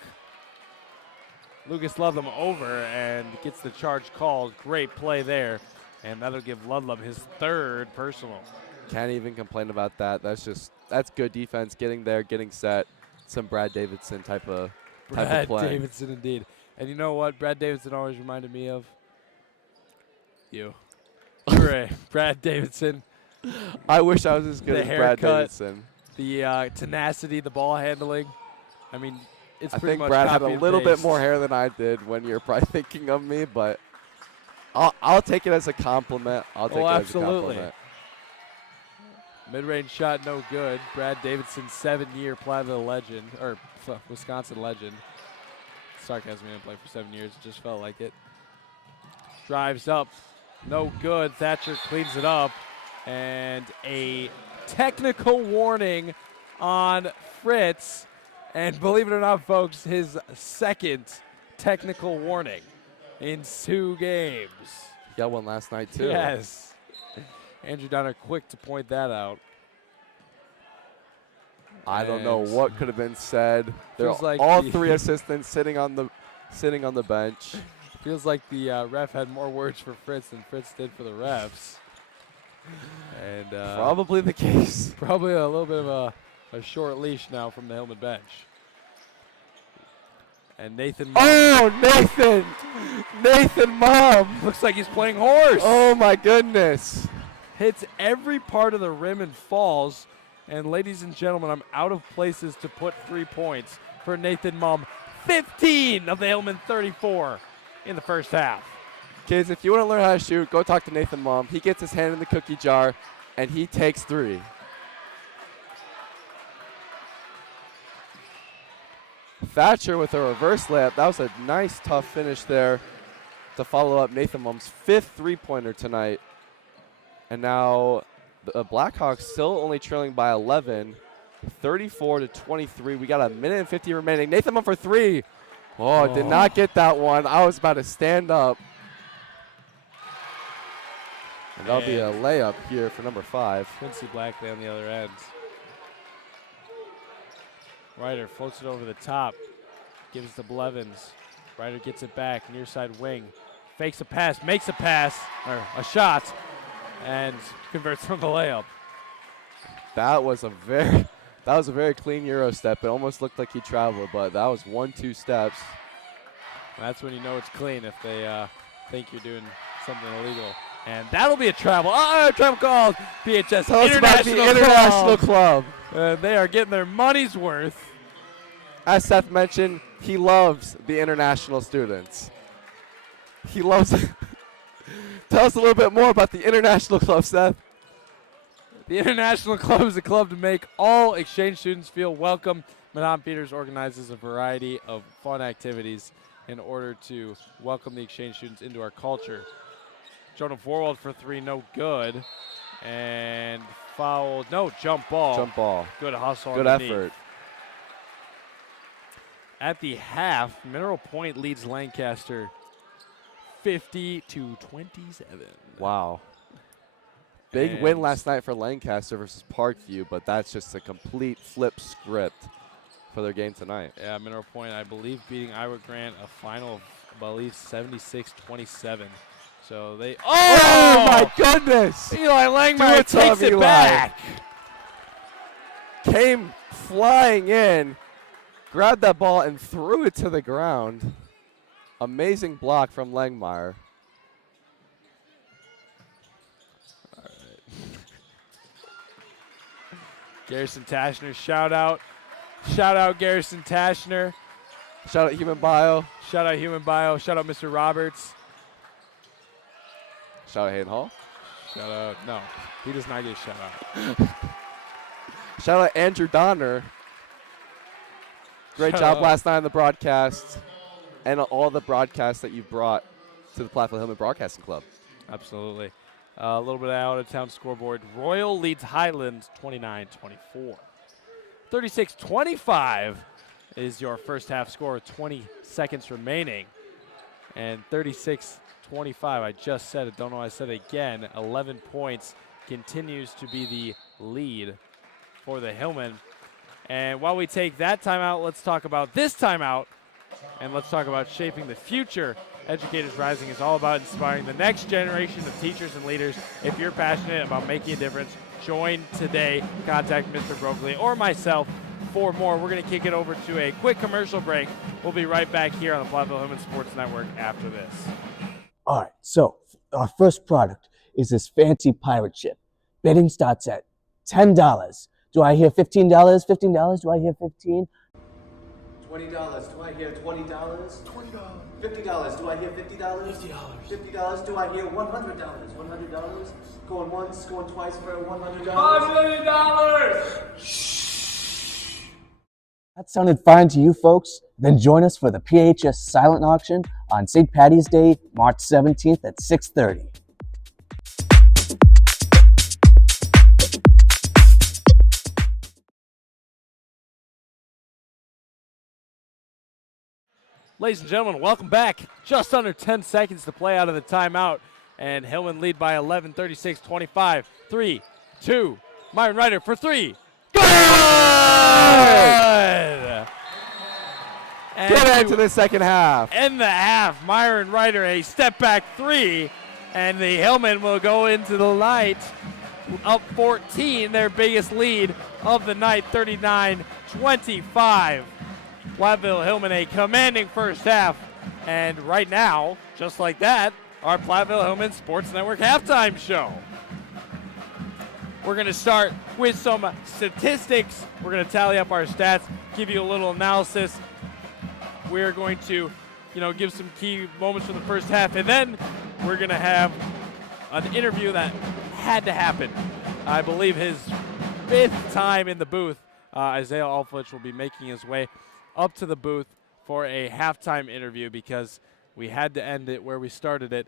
Lucas Ludlam over and gets the charge called. Great play there, and that'll give Ludlam his 3rd personal. Can't even complain about that. That's good defense, getting there, getting set. Some Brad Davidson type of play. Brad Davidson indeed. And you know what Brad Davidson always reminded me of? You. Hooray, Brad Davidson. I wish I was as good The as Brad haircut, Davidson. The tenacity, the ball handling. I mean, it's I pretty think much Brad had copy a and little bit paste. more hair than I did when you're probably thinking of me, but I'll take it as a compliment. I'll take it as a Absolutely. compliment. Mid-range shot, no good. Brad Davidson, 7-year Platteville legend, or Wisconsin legend. Sarcasm, he didn't play for 7 years. It just felt like it. Drives up, no good. Thatcher cleans it up, and a technical warning on Fritz. And believe it or not, folks, his 2nd technical warning in 2 games. He got one last night, too. Yes. Andrew Donner quick to point that out. I don't know And what could have been said. They're feels like all the 3 assistants sitting on the bench. Feels like the ref had more words for Fritz than Fritz did for the refs. And Probably the case. probably a little bit of a short leash now from the Hillman bench. And Nathan Mum Oh, Nathan! Nathan Mum! looks like he's playing horse. Oh, my goodness. Hits every part of the rim and falls. And ladies and gentlemen, I'm out of places to put 3 points for Nathan Mum. 15 of the Hillman 34 in the first half. Kids, if you want to learn how to shoot, go talk to Nathan Mum. He gets his hand in the cookie jar, and he takes 3. Thatcher with a reverse layup. That was a nice, tough finish there to follow up Nathan Mum's 5th three-pointer tonight. And now the Blackhawks still only trailing by 11, 34-23. We got a minute and 50 remaining. Nathan Mum for 3. Oh, did not get that one. I was about to stand up. And that'll be a layup here for number 5. Quincy Blackley on the other end. Ryder floats it over the top. Gives to Blevins. Ryder gets it back, near side wing. Fakes a pass, makes a pass, or a shot, and converts from the layup. That was a very clean Euro step. It almost looked like he traveled, but that was 1-2 steps. That's when you know it's clean, if they think you're doing something illegal. And that'll be a travel. Travel called. PHS Tell us about the International Club. They are getting their money's worth. As Seth mentioned, he loves the international students. He loves it. Tell us a little bit more about the International Club, Seth. The International Club is a club to make all exchange students feel welcome. Madame Peters organizes a variety of fun activities in order to welcome the exchange students into our culture. Jonah Forwald for 3, no good. And fouled, no, jump ball. Jump ball. Good hustle. Good underneath. effort. At the half, Mineral Point leads Lancaster 50-27. Wow. Big win last night for Lancaster versus Parkview, but that's just a complete flip script for their game tonight. Yeah, Mineral Point, I believe, beating Iowa Grant a final of, I believe, 76-27. So they. Oh my goodness! Eli Langmeyer takes it back. Came flying in, grabbed that ball and threw it to the ground. Amazing block from Langmeyer. Garrison Tashner, shout out. Shout out Garrison Tashner. Shout out Human Bio. Shout out Human Bio. Shout out Mr. Roberts. Shout out Hayden Hall. Shout out. No, he does not get a shout out. Shout out Andrew Donner. Great Shout job out. last night on the broadcast and all the broadcasts that you brought to the Platteville Hillman Broadcasting Club. Absolutely. A little bit out of town scoreboard. Royal leads Highlands 29-24. 36-25 is your first half score with 20 seconds remaining. And 36-25, I just said it, don't know why I said it again. 11 points continues to be the lead for the Hillmen. And while we take that timeout, let's talk about this timeout. And let's talk about shaping the future. Educators Rising is all about inspiring the next generation of teachers and leaders. If you're passionate about making a difference, join today. Contact Mr. Brokley or myself for more. We're going to kick it over to a quick commercial break. We'll be right back here on the Platteville Hillman Sports Network after this. All right, so our first product is this fancy pirate ship. Betting starts at $10. Do I hear $15? $15? Do I hear 15? $20. Do I hear $20? $20. $50. Do I hear $50? $50. $50. Do I hear $100? $100. Going once, going twice for $100. $5 million. That sounded fine to you folks? Then join us for the PHS silent auction on St. Patty's Day, March 17th at 6:30. Ladies and gentlemen, welcome back. Just under 10 seconds to play out of the timeout. And Hillman lead by 11, 36-25. 3, 2, Myron Ryder for three. Good! Get into the second half. End the half. Myron Ryder, a step back three. And the Hillmen will go into the night up 14, their biggest lead of the night, 39-25. Platteville Hillman a commanding first half. And right now, just like that, our Platteville Hillman Sports Network halftime show. We're going to start with some statistics. We're going to tally up our stats, give you a little analysis. We're going to, give some key moments from the first half, and then we're going to have an interview that had to happen. I believe his 5th time in the booth. Isaiah Alflich will be making his way up to the booth for a halftime interview because we had to end it where we started it.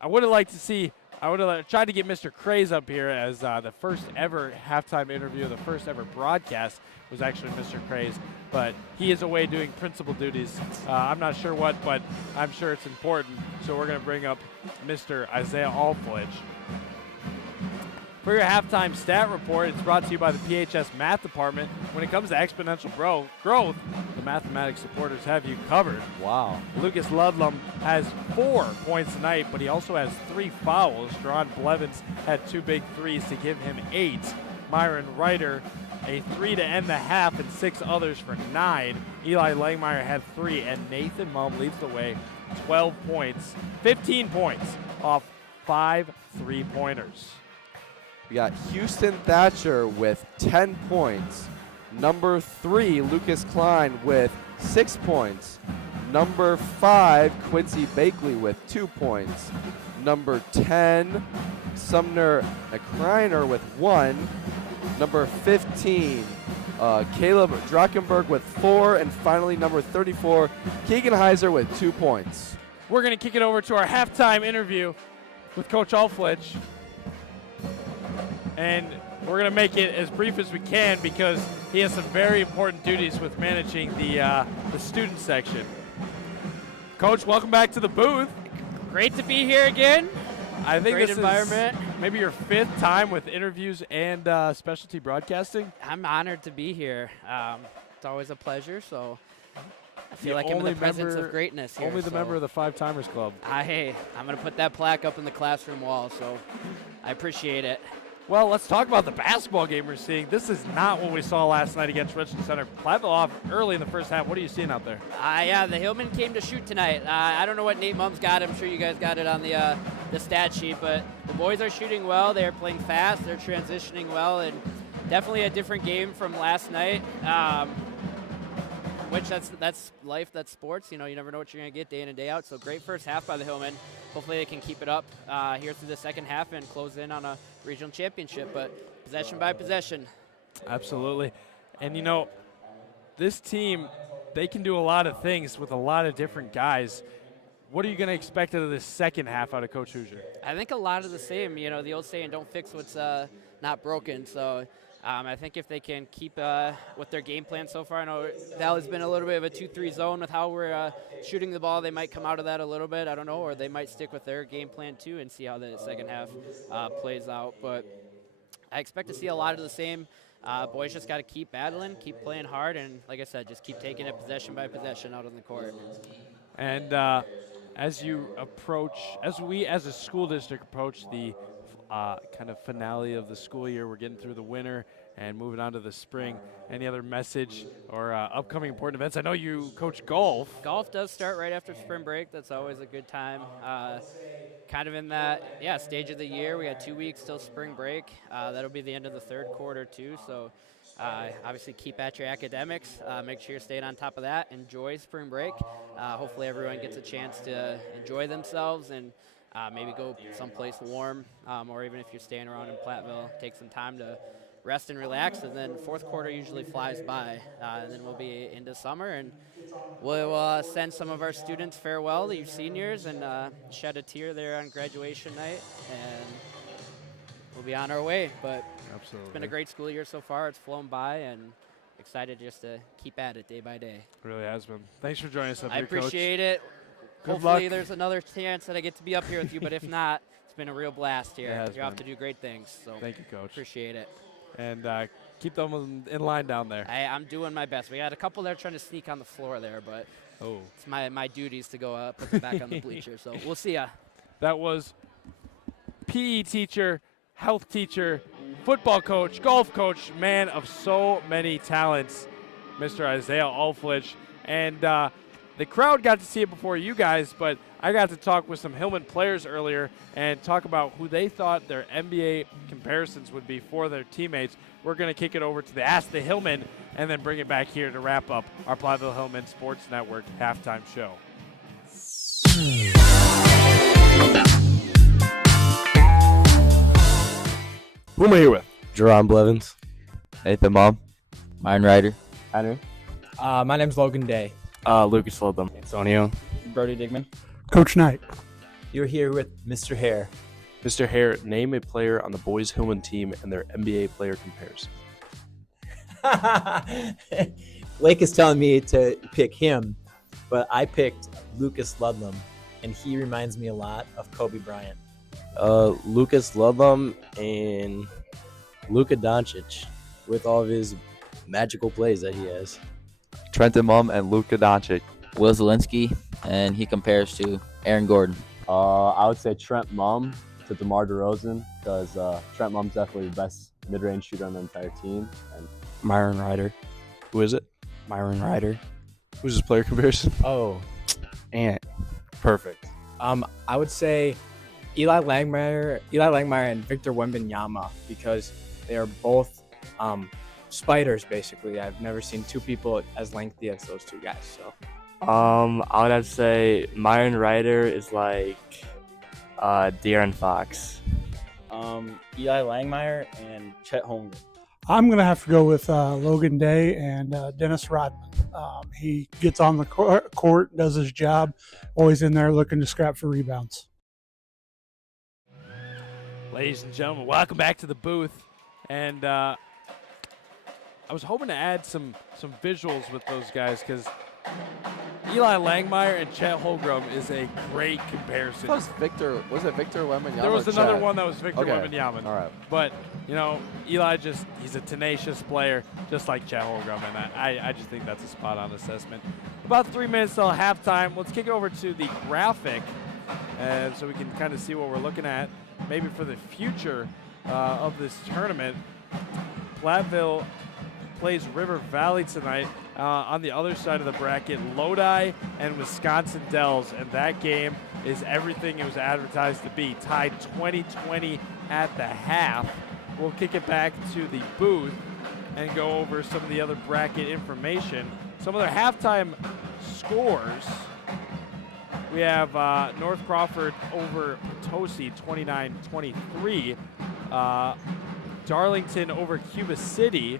I would have tried to get Mr. Craze up here as the first ever halftime interview, the first ever broadcast was actually Mr. Craze, but he is away doing principal duties. I'm not sure what, but I'm sure it's important, so we're going to bring up Mr. Isaiah Alflich. For your halftime stat report, it's brought to you by the PHS Math Department. When it comes to exponential growth, the mathematics supporters have you covered. Wow. Lucas Ludlum has 4 points tonight, but he also has 3 fouls. Jerron Blevins had 2 big threes to give him 8. Myron Ryder, a 3 to end the half, and 6 others for 9. Eli Langmeyer had 3, and Nathan Mumm leads the way, 12 points, 15 points off 5 3-pointers. We got Houston Thatcher with 10 points. Number 3, Lucas Klein with 6 points. Number 5, Quincy Bakley with 2 points. Number 10, Sumner Kreiner with 1. Number 15, Caleb Drachenberg with 4. And finally, number 34, Keegan Heiser with 2 points. We're going to kick it over to our halftime interview with Coach Alflich. And we're going to make it as brief as we can because he has some very important duties with managing the student section. Coach, welcome back to the booth. Great to be here again. I think Great this environment. is maybe your 5th time with interviews and specialty broadcasting. I'm honored to be here. It's always a pleasure, so I feel like I'm in the presence of greatness here. Only the member of the 5-Timers Club. I'm going to put that plaque up in the classroom wall, so I appreciate it. Well, let's talk about the basketball game we're seeing. This is not what we saw last night against Richland Center. Platteville off early in the first half. What are you seeing out there? Yeah, the Hillmen came to shoot tonight. I don't know what Nate Mum's got. I'm sure you guys got it on the stat sheet, but the boys are shooting well. They're playing fast. They're transitioning well, and definitely a different game from last night. Which that's life, that's sports. You never know what you're going to get day in and day out. So great first half by the Hillmen. Hopefully they can keep it up here through the second half and close in on a regional championship. But possession by possession. Absolutely. And, this team, they can do a lot of things with a lot of different guys. What are you going to expect out of this second half out of Coach Hoosier? I think a lot of the same. The old saying, don't fix what's not broken. So I think if they can keep with their game plan so far, I know Valley's been a little bit of a 2-3 zone with how we're shooting the ball. They might come out of that a little bit, I don't know, or they might stick with their game plan too and see how the second half plays out. But I expect to see a lot of the same. Boys just got to keep battling, keep playing hard, and like I said, just keep taking it possession by possession out on the court. And as we as a school district approach the kind of finale of the school year, we're getting through the winter and moving on to the spring. Any other message or upcoming important events? I know you coach golf. Golf does start right after spring break. That's always a good time. Kind of in that stage of the year. We got 2 weeks till spring break. That'll be the end of the third quarter too. So obviously keep at your academics. Make sure you're staying on top of that. Enjoy spring break. Hopefully everyone gets a chance to enjoy themselves and maybe go someplace warm, or even if you're staying around in Platteville, take some time to rest and relax. And then fourth quarter usually flies by, and then we'll be into summer, and we'll send some of our students farewell, you seniors, and shed a tear there on graduation night, and we'll be on our way. But Absolutely. It's been a great school year so far. It's flown by, and excited just to keep at it day by day. It really has been. Thanks for joining us up I here, appreciate it. Good Hopefully luck. there's another chance that I get to be up here with you, but if not, it's been a real blast here. It has You're off been. to do great things. So Thank you, Coach. appreciate it. And keep them in line down there. I'm doing my best. We got a couple there trying to sneak on the floor there, but it's my duties to go put them back on the bleacher. So we'll see ya. That was PE teacher, health teacher, football coach, golf coach, man of so many talents, Mr. Isaiah Alflich. And the crowd got to see it before you guys, but I got to talk with some Hillman players earlier and talk about who they thought their NBA comparisons would be for their teammates. We're going to kick it over to the Ask the Hillman and then bring it back here to wrap up our Platteville Hillman Sports Network halftime show. Who am I here with? Jerome Blevins. Nathan Mom. Myron Ryder. Henry. My name's Logan Day. Lucas Lobum. Antonio. Brody Digman. Coach Knight. You're here with Mr. Hare. Mr. Hare, name a player on the boys Hillman team and their NBA player comparison. Blake is telling me to pick him, but I picked Lucas Ludlam, and he reminds me a lot of Kobe Bryant. Lucas Ludlam and Luka Doncic with all of his magical plays that he has. Trenton Mum and Luka Doncic. Will Zielinski, and he compares to Aaron Gordon. I would say Trent Mum to DeMar DeRozan, because Trent Mum's definitely the best mid-range shooter on the entire team. And Myron Ryder. Who is it? Myron Ryder. Who's his player comparison? Oh, Ant. Perfect. I would say Eli Langmeyer and Victor Wembanyama, because they are both spiders, basically. I've never seen two people as lengthy as those two guys. So, I would have to say Myron Ryder is like De'Aaron Fox. Eli Langmeyer and Chet Holmgren. I'm going to have to go with Logan Day and Dennis Rodman. He gets on the court, does his job, always in there looking to scrap for rebounds. Ladies and gentlemen, welcome back to the booth. And I was hoping to add some visuals with those guys, because Eli Langmeyer and Chet Holmgren is a great comparison. Was it Victor Wembanyama? There was another one that was Victor Wembanyama. All right. But, Eli he's a tenacious player, just like Chet Holmgren, and I just think that's a spot-on assessment. About 3 minutes till halftime. Let's kick it over to the graphic, so we can kind of see what we're looking at, maybe for the future of this tournament. Platteville plays River Valley tonight. On the other side of the bracket, Lodi and Wisconsin Dells, and that game is everything it was advertised to be. Tied 20-20 at the half. We'll kick it back to the booth and go over some of the other bracket information. Some other halftime scores. We have North Crawford over Potosi, 29-23. Darlington over Cuba City,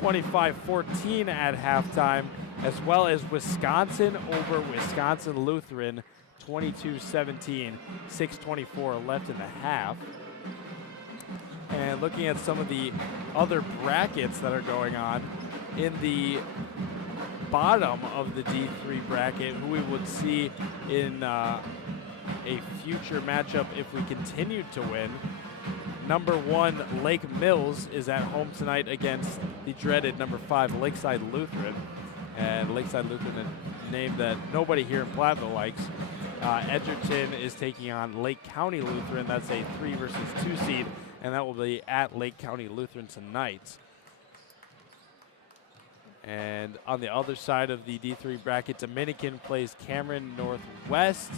25-14 at halftime, as well as Wisconsin over Wisconsin Lutheran, 22-17, 6:24 left in the half. And looking at some of the other brackets that are going on, in the bottom of the D3 bracket, who we would see in a future matchup if we continued to win. Number 1, Lake Mills is at home tonight against the dreaded number 5, Lakeside Lutheran. And Lakeside Lutheran, a name that nobody here in Platteville likes. Edgerton is taking on Lake County Lutheran. That's a 3 versus 2 seed, and that will be at Lake County Lutheran tonight. And on the other side of the D3 bracket, Dominican plays Cameron Northwest.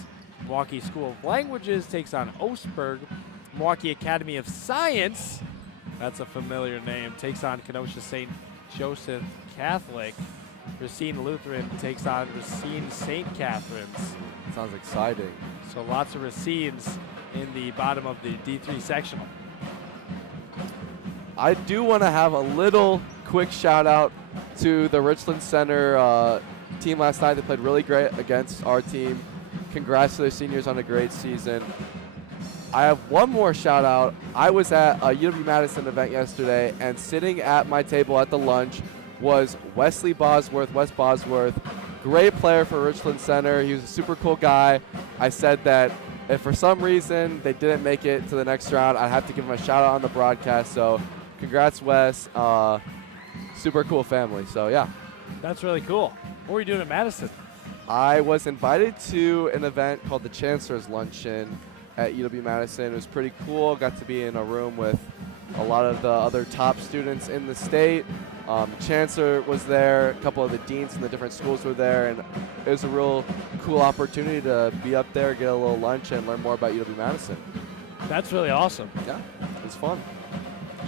Milwaukee School of Languages takes on Oostburg. Milwaukee Academy of Science, that's a familiar name, takes on Kenosha St. Joseph Catholic. Racine Lutheran takes on Racine St. Catherine's. Sounds exciting. So lots of Racines in the bottom of the D3 sectional. I do want to have a little quick shout out to the Richland Center team last night. They played really great against our team. Congrats to their seniors on a great season. I have one more shout out. I was at a UW-Madison event yesterday, and sitting at my table at the lunch was Wesley Bosworth, Wes Bosworth. Great player for Richland Center. He was a super cool guy. I said that if for some reason they didn't make it to the next round, I'd have to give him a shout out on the broadcast. So congrats, Wes. Super cool family. So yeah. That's really cool. What were you doing at Madison? I was invited to an event called the Chancellor's Luncheon at UW-Madison. It was pretty cool. Got to be in a room with a lot of the other top students in the state. The Chancellor was there. A couple of the deans from the different schools were there, and it was a real cool opportunity to be up there, get a little lunch, and learn more about UW-Madison. That's really awesome. Yeah, it was fun.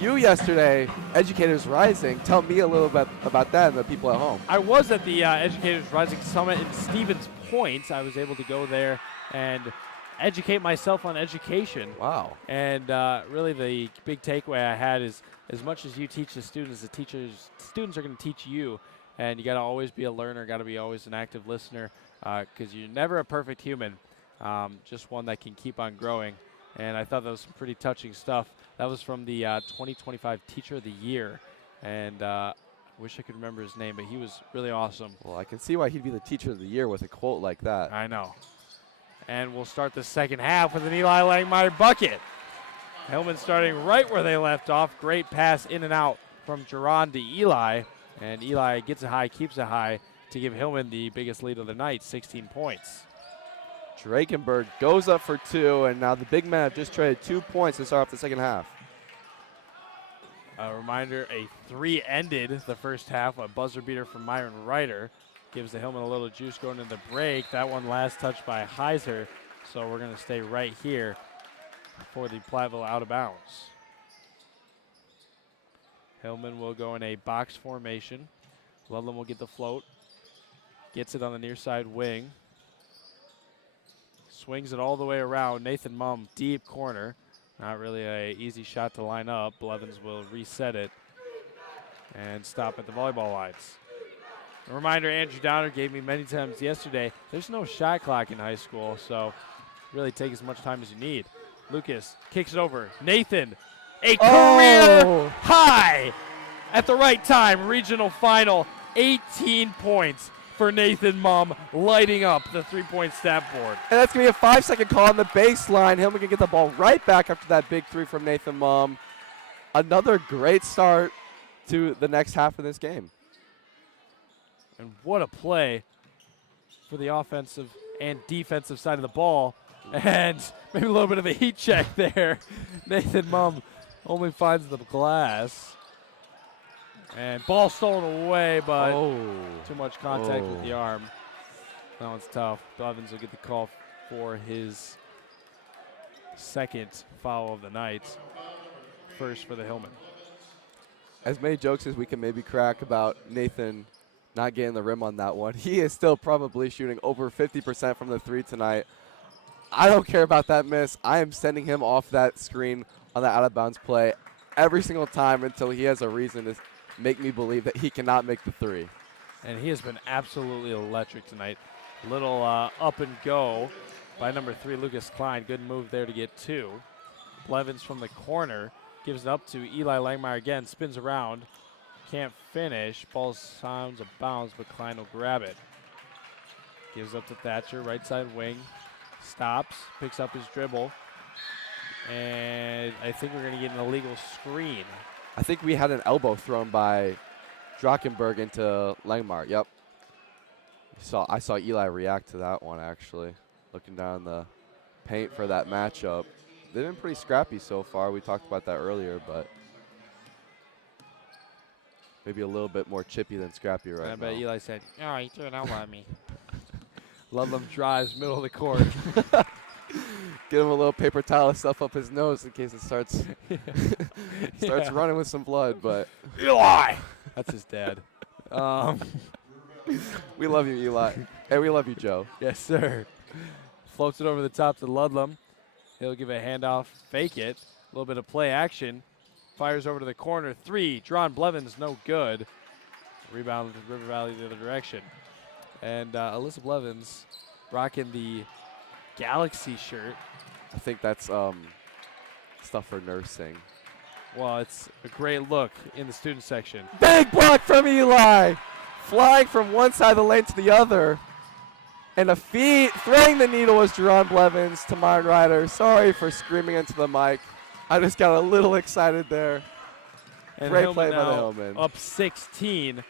You yesterday, Educators Rising. Tell me a little bit about that and the people at home. I was at the Educators Rising Summit in Stevens Point. I was able to go there and educate myself on education. Wow. And really the big takeaway I had is, as much as you teach the students, students are going to teach you. And you got to always be a learner, got to be always an active listener, because you're never a perfect human, just one that can keep on growing. And I thought that was some pretty touching stuff. That was from the 2025 Teacher of the Year. And I wish I could remember his name, but he was really awesome. Well, I can see why he'd be the Teacher of the Year with a quote like that. I know. And we'll start the second half with an Eli Langmeyer bucket. Hillman starting right where they left off. Great pass in and out from Jerron to Eli. And Eli gets it high, keeps it high to give Hillman the biggest lead of the night, 16 points. Drakenberg goes up for 2, and now the big men have just traded 2 points to start off the second half. A reminder, a 3 ended the first half. A buzzer beater from Myron Ryder gives the Hillman a little juice going into the break. That one last touched by Heiser, so we're going to stay right here for the Platteville out of bounds. Hillman will go in a box formation. Ludlam will get the float. Gets it on the near side wing. Swings it all the way around. Nathan Mumm, deep corner. Not really an easy shot to line up. Blevins will reset it and stop at the volleyball lines. A reminder, Andrew Downer gave me many times yesterday, there's no shot clock in high school, so really take as much time as you need. Lucas kicks it over. Nathan, a career high at the right time. Regional final, 18 points for Nathan Mumm, lighting up the three-point stat board. And that's going to be a 5-second call on the baseline. Hillman can get the ball right back after that big 3 from Nathan Mumm. Another great start to the next half of this game. And what a play for the offensive and defensive side of the ball. And maybe a little bit of a heat check there. Nathan Mumm Only finds the glass. And ball stolen away, but too much contact with the arm. That one's tough. Blevins will get the call for his second foul of the night. First for the Hillman. As many jokes as we can maybe crack about Nathan not getting the rim on that one, he is still probably shooting over 50% from the three tonight. I don't care about that miss. I am sending him off that screen on that out-of-bounds play every single time until he has a reason to make me believe that he cannot make the three. And he has been absolutely electric tonight. Little up and go by number 3, Lucas Klein. Good move there to get 2. Blevins from the corner gives it up to Eli Langmeyer again. Spins around. Can't finish. Ball sounds a bounce, but Klein will grab it. Gives up to Thatcher, right side wing. Stops, picks up his dribble. And I think we're going to get an illegal screen. I think we had an elbow thrown by Drachenberg into Langmar. Yep. I saw Eli react to that one, actually. Looking down the paint for that matchup. They've been pretty scrappy so far. We talked about that earlier, but maybe a little bit more chippy than scrappy right now. I bet Eli said, "Oh, he threw an elbow at me." Ludlam drives middle of the court. Get him a little paper towel and stuff up his nose in case it starts running with some blood. But Eli, that's his dad. We love you, Eli. Hey, we love you, Joe. Yes, sir. Floats it over the top to Ludlam. He'll give a handoff, fake it. A little bit of play action. Fires over to the corner. 3, drawn Blevins, no good. Rebound to River Valley the other direction. And Alyssa Blevins rocking the Galaxy shirt. I think that's stuff for nursing. Well, it's a great look in the student section. Big block from Eli. Flying from one side of the lane to the other. And a feed, threading the needle was Jerron Blevins to Myron Ryder. Sorry for screaming into the mic. I just got a little excited there. And Great Hillman play by the now Hillman. up 16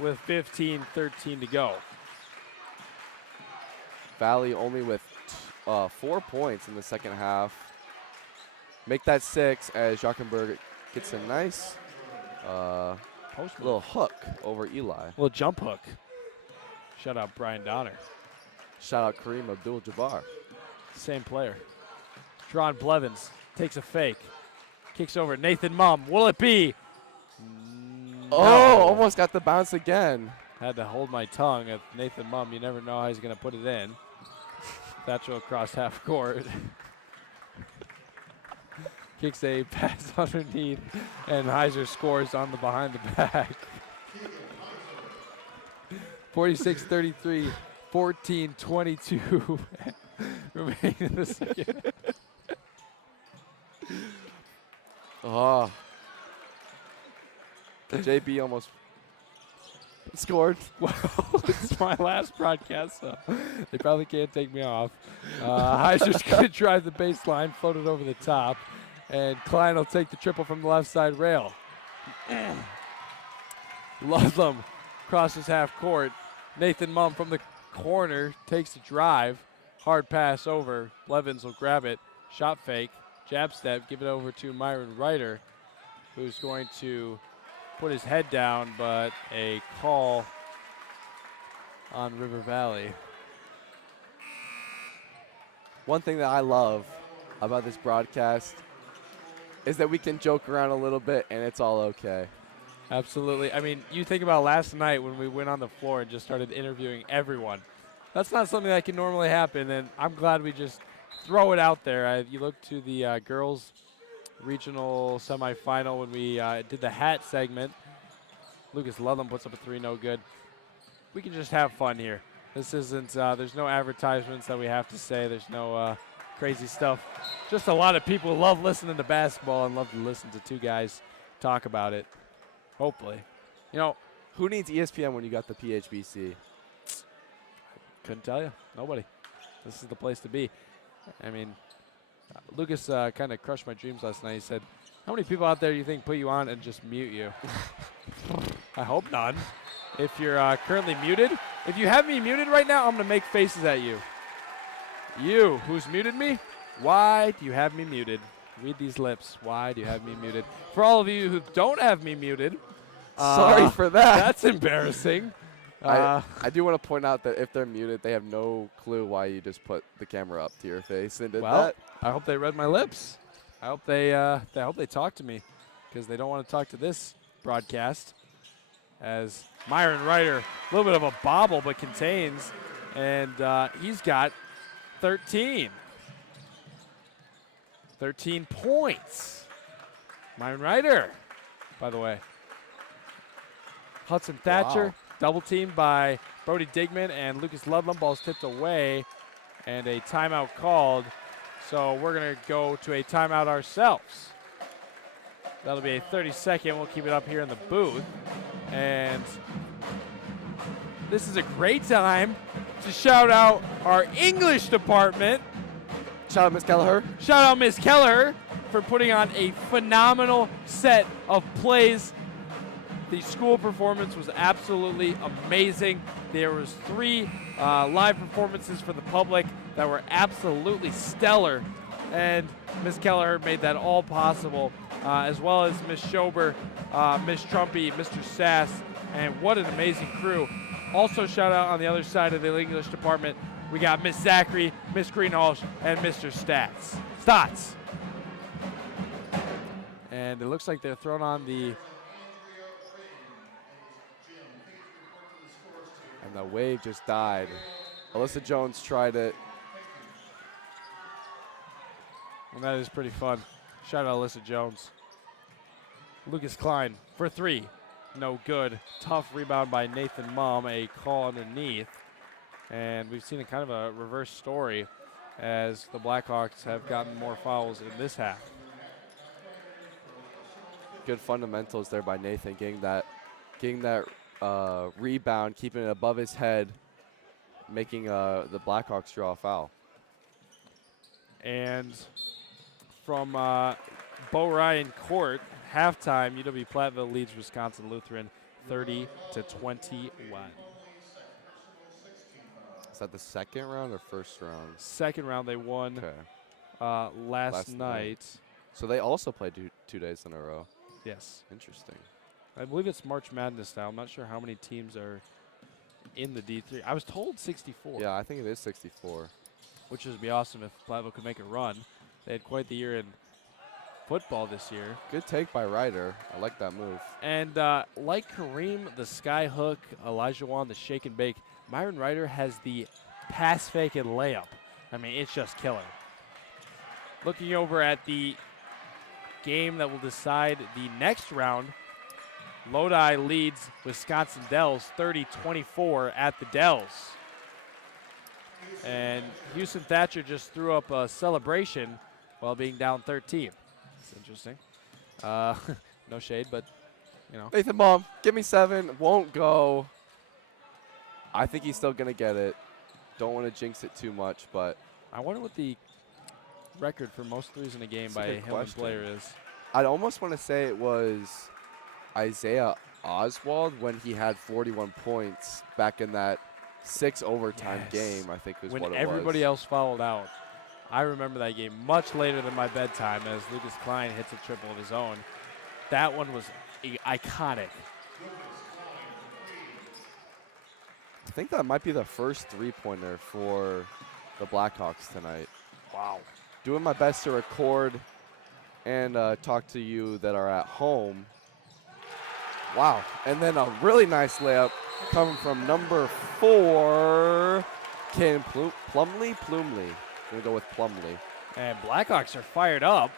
with 15-13 to go. Valley only with 4 points in the second half. Make that 6 as Jockenberg gets a nice little hook over Eli. Little jump hook. Shout out Brian Donner. Shout out Kareem Abdul-Jabbar. Same player. Drawn Blevins takes a fake. Kicks over Nathan Mum. Will it be? No. Oh, almost got the bounce again. Had to hold my tongue at Nathan Mum. You never know how he's going to put it in. Thatcher across half court. Kicks a pass underneath, and Heiser scores on the behind the back. 46-33, 14-22 remaining in the second. Oh. JB almost scored. Well, it's my last broadcast, so they probably can't take me off. Heiser's going to drive the baseline, float it over the top, and Klein will take the triple from the left side rail. Ludlam crosses half court. Nathan Mum from the corner takes the drive. Hard pass over. Blevins will grab it. Shot fake. Jab step. Give it over to Myron Ryder, who's going to put his head down, but a call on River Valley. One thing that I love about this broadcast is that we can joke around a little bit and it's all okay. Absolutely. I mean, you think about last night when we went on the floor and just started interviewing everyone. That's not something that can normally happen, and I'm glad we just throw it out there. You look to the girls' regional semifinal when we did the hat segment. Lucas Ludlam puts up a 3, no good. We can just have fun here. This isn't, there's no advertisements that we have to say. There's no crazy stuff. Just a lot of people love listening to basketball and love to listen to two guys talk about it. Hopefully. You know, who needs ESPN when you got the PHBC? Couldn't tell you. Nobody. This is the place to be. I mean, Lucas kind of crushed my dreams last night. He said, how many people out there do you think put you on and just mute you? I hope none. If you're currently muted, if you have me muted right now, I'm going to make faces at you. You, who's muted me, why do you have me muted? Read these lips. Why do you have me muted? For all of you who don't have me muted, sorry for that. That's embarrassing. I do want to point out that if they're muted, they have no clue why you just put the camera up to your face and did that. I hope they read my lips. I hope they talk to me, because they don't want to talk to this broadcast. As Myron Ryder, a little bit of a bobble, but contains, and he's got 13. 13 points. Myron Ryder, by the way. Hudson Thatcher, double teamed by Brody Digman and Lucas Ludlam. Ball's tipped away, and a timeout called. So we're going to go to a timeout ourselves. That'll be a 30-second. We'll keep it up here in the booth. And this is a great time to shout out our English department. Shout out Miss Kelleher. Shout out Miss Kelleher for putting on a phenomenal set of plays. The school performance was absolutely amazing. There was 3 live performances for the public that were absolutely stellar, and Miss Kelleher made that all possible, as well as Miss Schober, Miss Trumpy, Mr. Sass, and what an amazing crew. Also shout out on the other side of the English department, we got Miss Zachary, Miss Greenhalgh, and Mr. Stotts. And it looks like they're throwing on the... And the wave just died. Alyssa Jones tried it. And that is pretty fun. Shout out Alyssa Jones. Lucas Klein for 3. No good. Tough rebound by Nathan Mum. A call underneath. And we've seen a kind of a reverse story as the Blackhawks have gotten more fouls in this half. Good fundamentals there by Nathan, getting that rebound, keeping it above his head, making the Blackhawks draw a foul. And from Bo Ryan Court, halftime, UW-Platteville leads Wisconsin Lutheran 30-21. Is that the second round or first round? Second round, they won last night. So they also played 2 days in a row. Yes. Interesting. I believe it's March Madness now. I'm not sure how many teams are in the D3. I was told 64. Yeah, I think it is 64. Which would be awesome if Platteville could make a run. They had quite the year in football this year. Good take by Ryder. I like that move. And like Kareem, the sky hook, Elijah Wan, the shake and bake, Myron Ryder has the pass fake and layup. I mean, it's just killer. Looking over at the game that will decide the next round, Lodi leads Wisconsin Dells 30-24 at the Dells. And Houston Thatcher just threw up a celebration while being down 13. It's interesting. No shade, but, you know. Nathan Mom, give me 7. Won't go. I think he's still going to get it. Don't want to jinx it too much, but. I wonder what the record for most threes in a game by a Hillman player is. I'd almost want to say it was Isaiah Oswald when he had 41 points back in that 6 overtime game, I think was what it was. When everybody else fouled out. I remember that game much later than my bedtime as Lucas Klein hits a triple of his own. That one was iconic. I think that might be the first three-pointer for the Blackhawks tonight. Wow. Doing my best to record and talk to you that are at home. Wow. And then a really nice layup coming from number 4, Ken Plumley. We'll go with Plumley. And Blackhawks are fired up.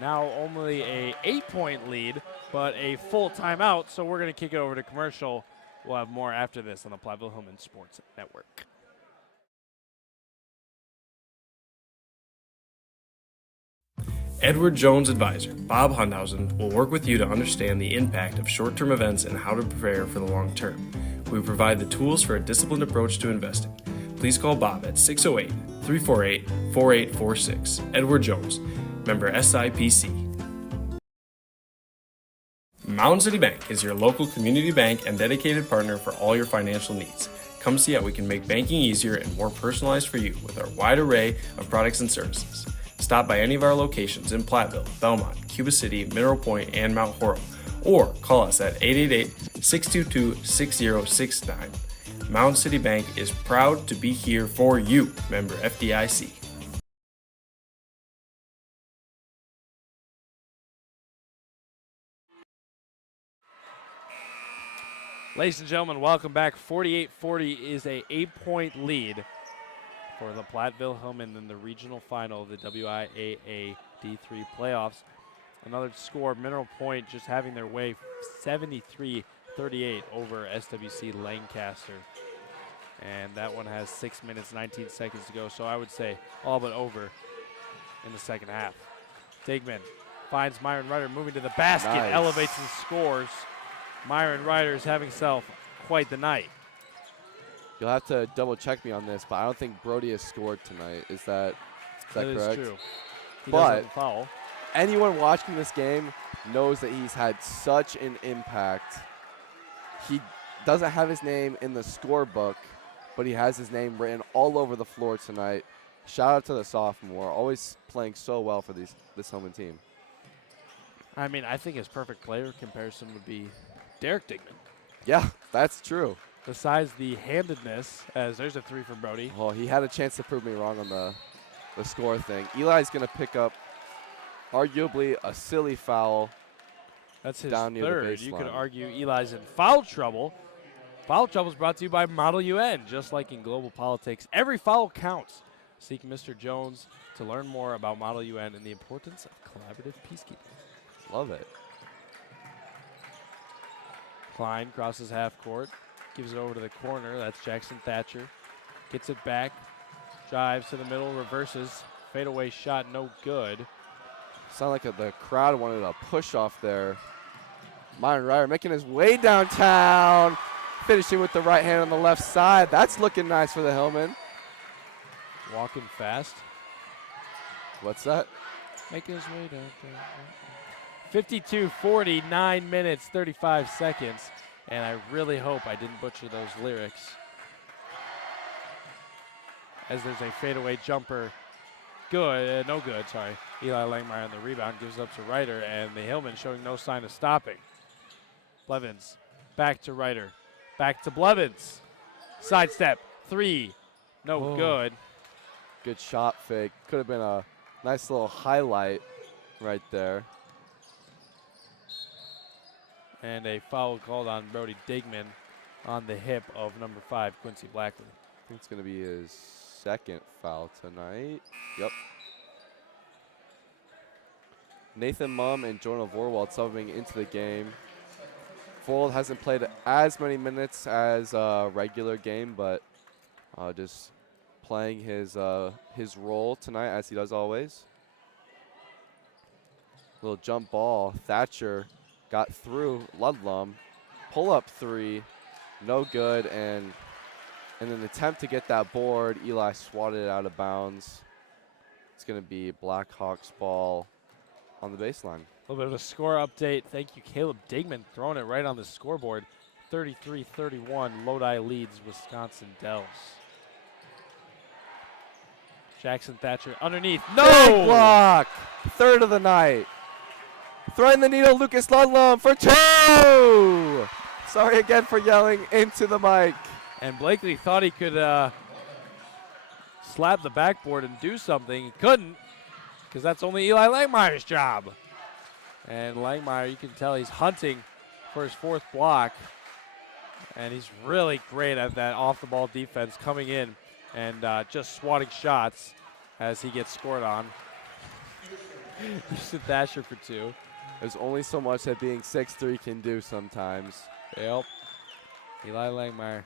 Now only a 8-point lead, but a full timeout. So we're going to kick it over to commercial. We'll have more after this on the Platteville Hillman Sports Network. Edward Jones Advisor, Bob Hundhausen, will work with you to understand the impact of short-term events and how to prepare for the long term. We provide the tools for a disciplined approach to investing. Please call Bob at 608-348-4846. Edward Jones, member SIPC. Mountain City Bank is your local community bank and dedicated partner for all your financial needs. Come see how we can make banking easier and more personalized for you with our wide array of products and services. Stop by any of our locations in Platteville, Belmont, Cuba City, Mineral Point, and Mount Horrell, or call us at 888-622-6069. Mound City Bank is proud to be here for you, member FDIC. Ladies and gentlemen, welcome back. 48-40 is a 8-point lead for the Platteville Hillmen in the regional final of the WIAA D3 playoffs. Another score, Mineral Point just having their way 73-38 over SWC Lancaster. And that one has 6 minutes, 19 seconds to go. So I would say all but over in the second half. Digman finds Myron Ryder moving to the basket, Nice. elevates and scores. Myron Ryder is having himself quite the night. You'll have to double check me on this, but I don't think Brody has scored tonight. Is that correct? That is true. He But doesn't foul. anyone watching this game knows that he's had such an impact. He doesn't have his name in the scorebook, but he has his name written all over the floor tonight. Shout out to the sophomore, always playing so well for this Hillman team. I mean, I think his perfect player comparison would be Derek Digman. Yeah, that's true. Besides the handedness, as there's a three from Brody. Well, he had a chance to prove me wrong on the score thing. Eli's going to pick up arguably a silly foul. That's his down near the third. You could baseline. argue Eli's in foul trouble. Foul trouble is brought to you by Model UN. Just like in global politics, every foul counts. Seek Mr. Jones to learn more about Model UN and the importance of collaborative peacekeeping. Love it. Klein crosses half court, gives it over to the corner. That's Jackson Thatcher. Gets it back, drives to the middle, reverses. Fadeaway shot, no good. Sound like the crowd wanted a push off there. Myron Ryder making his way downtown, finishing with the right hand on the left side. That's looking nice for the Hillmen. Walking fast. What's that? Making his way downtown. 52-40, 9 minutes, 35 seconds. And I really hope I didn't butcher those lyrics. As there's a fadeaway jumper. Good, no good, sorry. Eli Langmeyer on the rebound, gives up to Ryder, and the Hillmen showing no sign of stopping. Blevins, back to Ryder, back to Blevins. Sidestep, three, no good. Good shot fake. Could have been a nice little highlight right there. And a foul called on Brody Digman on the hip of number 5, Quincy Blackley. I think it's going to be his second foul tonight. Yep. Nathan Mumm and Jonah Vorwald subbing into the game. Vorwald hasn't played as many minutes as a regular game, but just playing his role tonight as he does always. Little jump ball. Thatcher got through Ludlum. Pull up three. No good. And in an attempt to get that board, Eli swatted it out of bounds. It's going to be Blackhawks ball on the baseline. A little bit of a score update. Thank you, Caleb Digman, throwing it right on the scoreboard. 33-31, Lodi leads Wisconsin Dells. Jackson Thatcher underneath. No! Big block! Third of the night. Threading the needle, Lucas Ludlum for 2! Sorry again for yelling into the mic. And Blakely thought he could slap the backboard and do something. He couldn't, because that's only Eli Langmeyer's job. And Langmeyer, you can tell he's hunting for his fourth block. And he's really great at that off-the-ball defense, coming in and just swatting shots as he gets scored on. Houston Thatcher for 2. There's only so much that being 6'3" can do sometimes. Yep. Eli Langmeyer,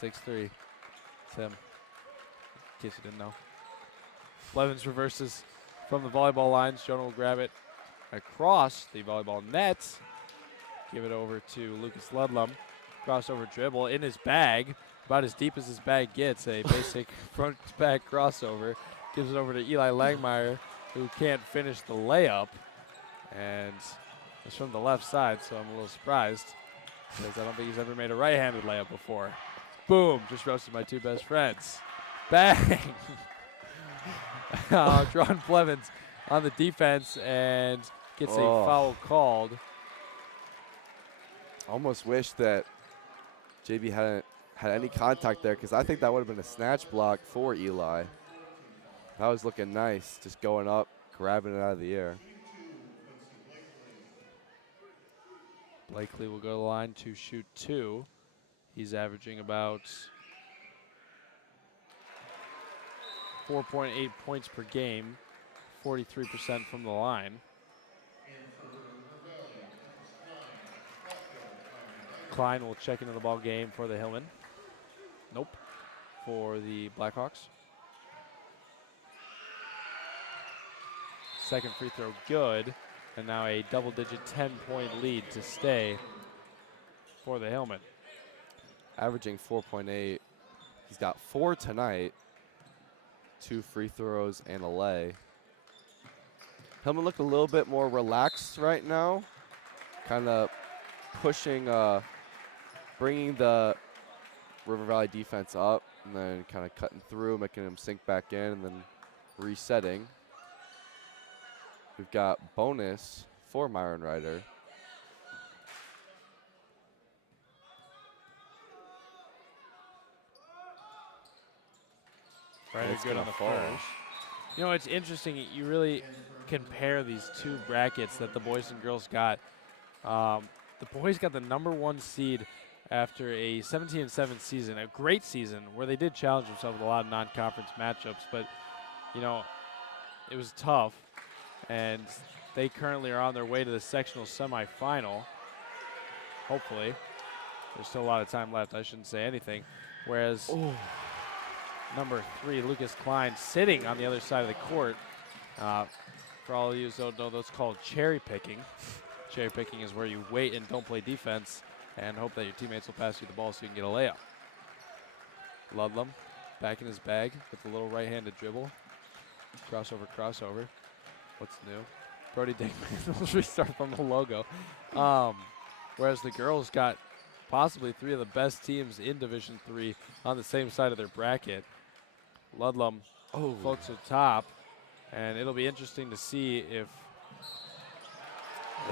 6'3". It's him, in case you didn't know. Blevins reverses from the volleyball lines. Jonah will grab it across the volleyball net. Give it over to Lucas Ludlum. Crossover dribble in his bag, about as deep as his bag gets. A basic front-to-back crossover. Gives it over to Eli Langmeyer, who can't finish the layup. And it's from the left side, so I'm a little surprised, because I don't think he's ever made a right-handed layup before. Boom, just roasted my two best friends. Bang! Dron Blevins on the defense and gets a foul called. Almost wish that JB hadn't had any contact there, because I think that would have been a snatch block for Eli. That was looking nice, just going up, grabbing it out of the air. Blakely will go to the line to shoot 2. He's averaging about 4.8 points per game, 43% from the line. Klein will check into the ball game for the Hillman. Nope, for the Blackhawks. Second free throw good, and now a double-digit 10-point lead to stay for the Hillman. Averaging 4.8. He's got 4 tonight, 2 free throws and a lay. Hillman look a little bit more relaxed right now, kind of pushing, bringing the River Valley defense up, and then kind of cutting through, making them sink back in, and then resetting. We've got bonus for Myron Ryder. Ryder good on the first. You know, it's interesting. You really compare these two brackets that the boys and girls got. The boys got the #1 seed after a 17-7 season, a great season where they did challenge themselves with a lot of non-conference matchups, but, you know, it was tough. And they currently are on their way to the sectional semifinal. Hopefully. There's still a lot of time left. I shouldn't say anything. Whereas number 3, Lucas Klein, sitting on the other side of the court. For all of you who don't know, that's called cherry picking. Cherry picking is where you wait and don't play defense and hope that your teammates will pass you the ball so you can get a layup. Ludlam back in his bag with the little right-handed dribble. Crossover, crossover. What's new? Brody Dickman will restart from the logo. Whereas the girls got possibly 3 of the best teams in Division III on the same side of their bracket. Ludlam floats to the top, and it'll be interesting to see if,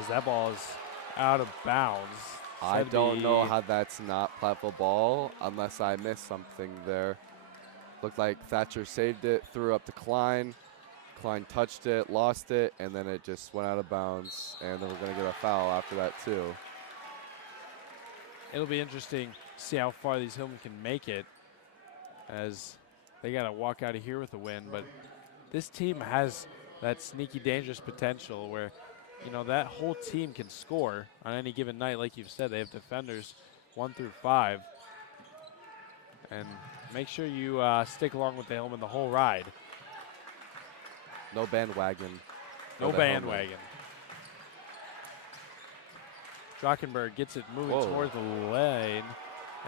as that ball is out of bounds. I don't know how that's not Platteville ball unless I missed something there. Looked like Thatcher saved it, threw up to Klein. Klein touched it, lost it, and then it just went out of bounds. And then we're going to get a foul after that, too. It'll be interesting to see how far these Hillmen can make it, as they got to walk out of here with a win. But this team has that sneaky, dangerous potential where, you know, that whole team can score on any given night. Like you've said, they have defenders 1 through 5. And make sure you stick along with the Hillmen the whole ride. No bandwagon. No bandwagon. Drockenberg gets it moving towards the lane,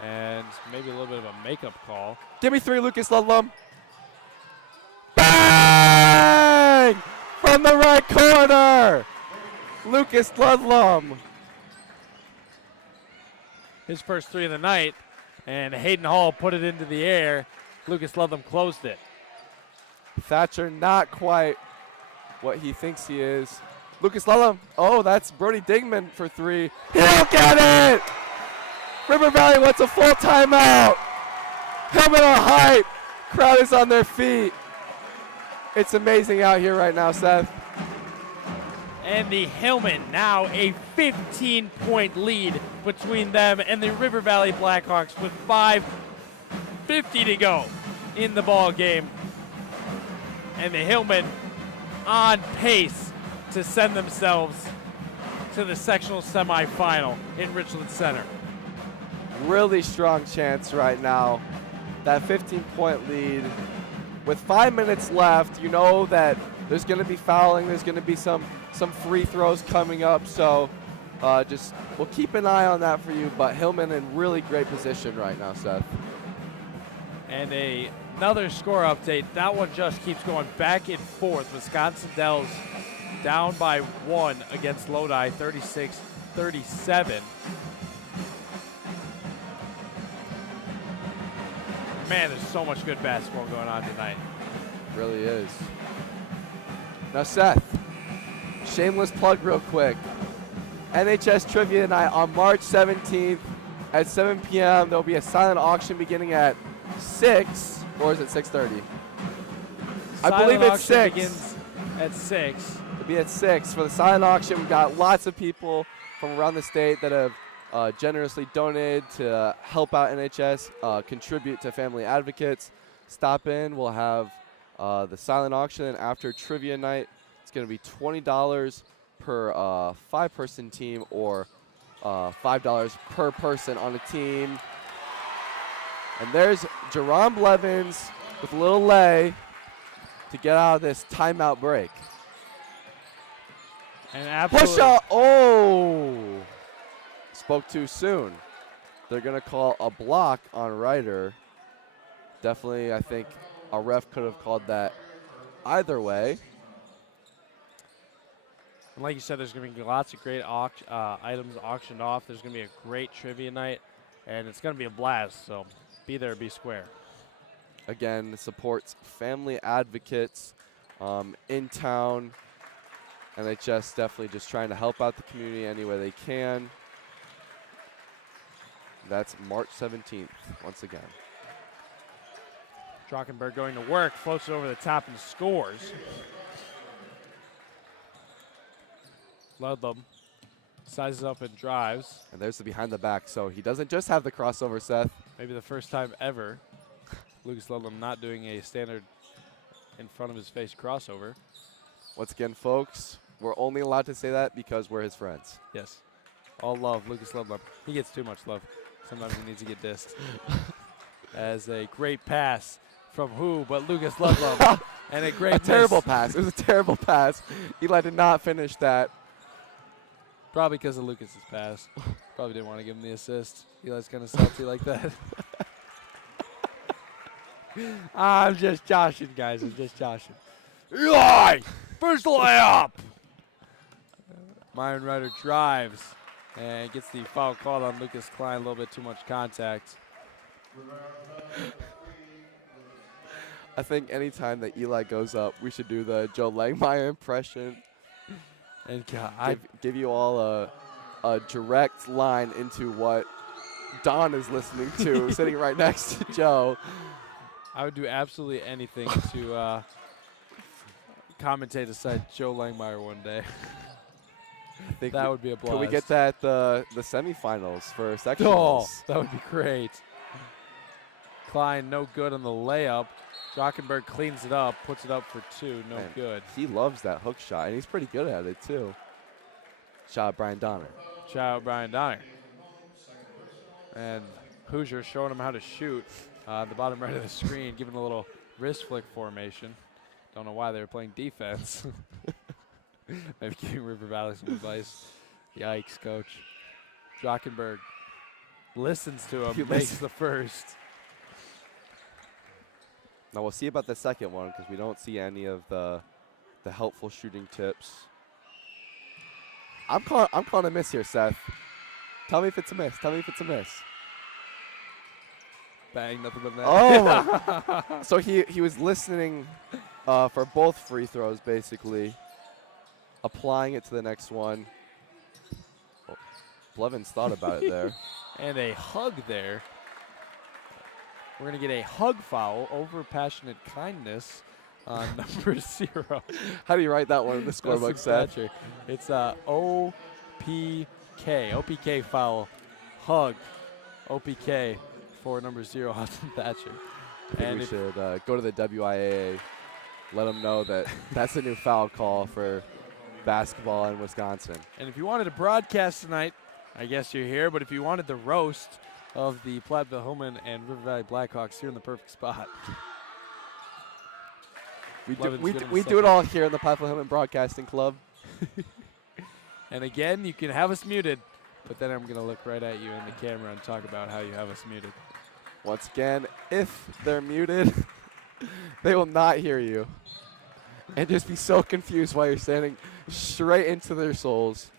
and maybe a little bit of a makeup call. Give me 3, Lucas Ludlam. Bang! From the right corner, Lucas Ludlam. His first 3 of the night, and Hayden Hall put it into the air. Lucas Ludlam closed it. Thatcher not quite what he thinks he is. Lucas Ludlam, that's Brody Dingman for 3. He'll get it! River Valley wants a full timeout. Hillmen are hype. Crowd is on their feet. It's amazing out here right now, Seth. And the Hillmen now a 15-point lead between them and the River Valley Blackhawks with 5:50 to go in the ball game. And the Hillmen on pace to send themselves to the sectional semifinal in Richland Center. Really strong chance right now. That 15-point lead. With 5 minutes left, you know that there's going to be fouling. There's going to be some free throws coming up. So we'll keep an eye on that for you. But Hillmen in really great position right now, Seth. And another score update. That one just keeps going back and forth. Wisconsin Dells down by 1 against Lodi, 36-37. Man, there's so much good basketball going on tonight. Really is. Now, Seth, shameless plug real quick. NHS Trivia Night on March 17th at 7 p.m. There'll be a silent auction beginning at 6, or is it 6:30? I believe it's 6. Begins at 6. It'll be at 6 for the silent auction. We've got lots of people from around the state that have generously donated to help out NHS, contribute to family advocates. Stop in. We'll have the silent auction, and after trivia night, it's going to be $20 per 5-person team, or $5 per person on a team. And there's Jerome Blevins with a little lay to get out of this timeout break. And Push out. Oh! Spoke too soon. They're going to call a block on Ryder. Definitely, I think a ref could have called that either way. And like you said, there's going to be lots of great items auctioned off. There's going to be a great trivia night, and it's going to be a blast. So be there, be square. Again, supports family advocates in town. NHS definitely just trying to help out the community any way they can. That's March 17th, once again. Drockenberg going to work, floats it over the top and scores. Ludlam sizes up and drives. And there's the behind the back, so he doesn't just have the crossover, Seth. Maybe the first time ever. Lucas Ludlam not doing a standard in front of his face crossover. Once again, folks, we're only allowed to say that because we're his friends. Yes. All love, Lucas Ludlam. He gets too much love. Sometimes he needs to get dissed. As a great pass from who but Lucas Ludlam. And a great terrible pass. It was a terrible pass. Eli did not finish that. Probably because of Lucas's pass. Probably didn't want to give him the assist. Eli's kind of salty like that. I'm just joshing, guys. I'm just joshing. Eli! First layup! Myron Ryder drives and gets the foul called on Lucas Klein. A little bit too much contact. I think anytime that Eli goes up, we should do the Joe Langmeyer impression. And give you all a direct line into what Don is listening to, sitting right next to Joe. I would do absolutely anything to commentate aside Joe Langmeyer one day. I think that would be a blast. Could we get that the semifinals for sectionals? Oh, that would be great. Klein no good on the layup. Drockenberg cleans it up, puts it up for 2, no Man, good. He loves that hook shot, and he's pretty good at it too. Shout out Brian Donner. Shout out Brian Donner. And Hoosier showing him how to shoot at the bottom right of the screen, giving a little wrist flick formation. Don't know why they were playing defense. Maybe giving River Valley some advice. Yikes, coach. Drockenberg listens to him, makes the first. Now we'll see about the second one because we don't see any of the helpful shooting tips. I'm calling a miss here, Seth. Tell me if it's a miss. Tell me if it's a miss. Bang, nothing but net. Oh! So he was listening for both free throws, basically. Applying it to the next one. Oh, Blevins thought about it there. And a hug there. We're going to get a hug foul over passionate kindness on number 0. How do you write that one in the scorebook, Seth? It's OPK. OPK foul. Hug. OPK for number 0, Austin Thatcher. I think we should go to the WIAA, let them know that that's a new foul call for basketball in Wisconsin. And if you wanted a broadcast tonight, I guess you're here. But if you wanted the roast of the Platteville Hillman and River Valley Blackhawks, here in the perfect spot. We do it all here in the Platteville Hillman Broadcasting Club. And again, you can have us muted, but then I'm going to look right at you in the camera and talk about how you have us muted. Once again, if they're muted, they will not hear you. And just be so confused while you're standing straight into their souls.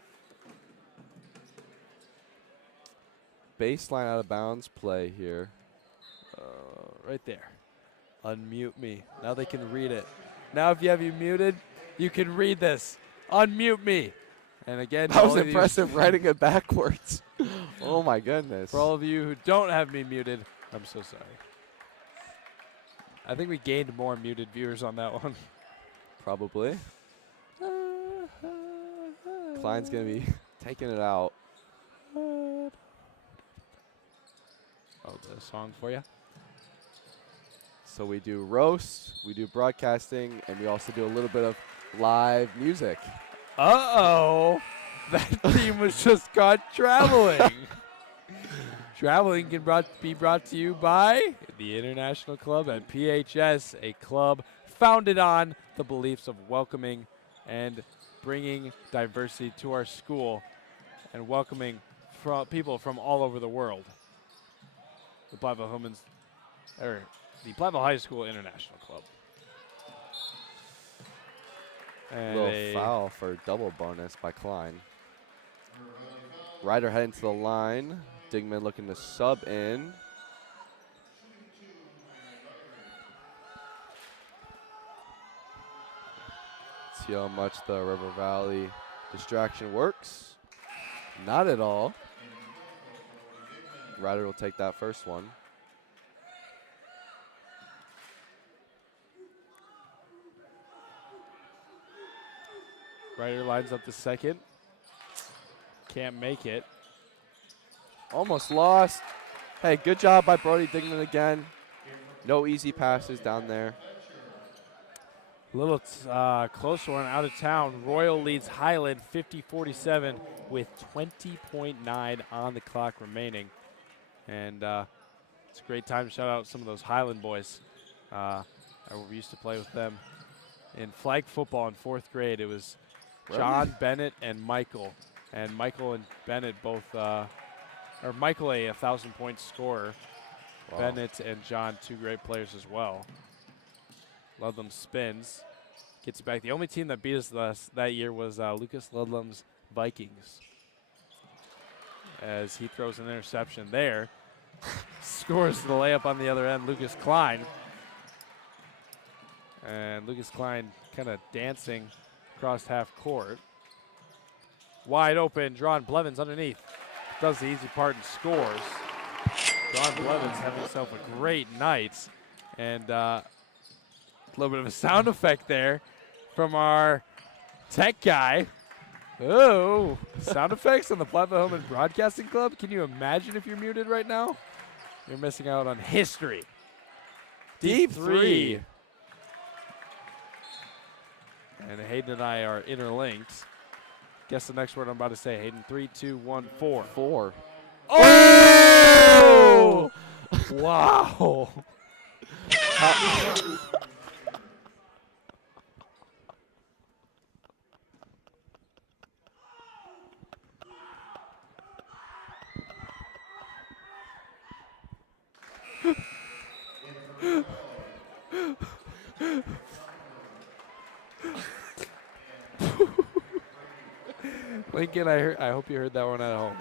Baseline out of bounds play here. Right there. Unmute me. Now they can read it. Now if you have you muted, You can read this. Unmute me. And again, That was all of you- impressive writing it backwards. Oh, my goodness. For all of you who don't have me muted, I'm so sorry. I think we gained more muted viewers on that one. Probably. Klein's going to be taking it out. Oh, the song for you. So we do roast, we do broadcasting, and we also do a little bit of live music. Uh-oh. That team was just caught traveling. Traveling can be brought to you by the International Club at PHS, a club founded on the beliefs of welcoming and bringing diversity to our school and welcoming people from all over the world. The Platteville the Platteville High School International Club. And Little foul for double bonus by Klein. Ryder heading to the line. Digman looking to sub in. See how much the River Valley distraction works. Not at all. Ryder will take that first one. Ryder lines up the second. Can't make it. Almost lost. Hey, good job by Brody Digman again. No easy passes down there. A little closer one out of town. Royal leads Highland 50-47 with 20.9 on the clock remaining. And it's a great time to shout out some of those Highland boys. We used to play with them in flag football in 4th grade. It was John, Bennett, and Michael. And Michael and Bennett both, or Michael a 1,000-point scorer. Wow. Bennett and John, 2 great players as well. Ludlam spins, gets it back. The only team that beat us that year was Lucas Ludlam's Vikings. As he throws an interception there. Scores the layup on the other end, Lucas Klein. And Lucas Klein kind of dancing across half court. Wide open, Drawn Blevins underneath. Does the easy part and scores. Drawn Blevins having himself a great night. And a little bit of a sound effect there from our tech guy. Oh, sound effects on the Platteville Home and Broadcasting Club. Can you imagine if you're muted right now? You're missing out on history. Deep three. And Hayden and I are interlinked. Guess the next word I'm about to say. Hayden, 3, 2, 1, 4. 4. Oh! Wow. Lincoln, I hope you heard that one at home.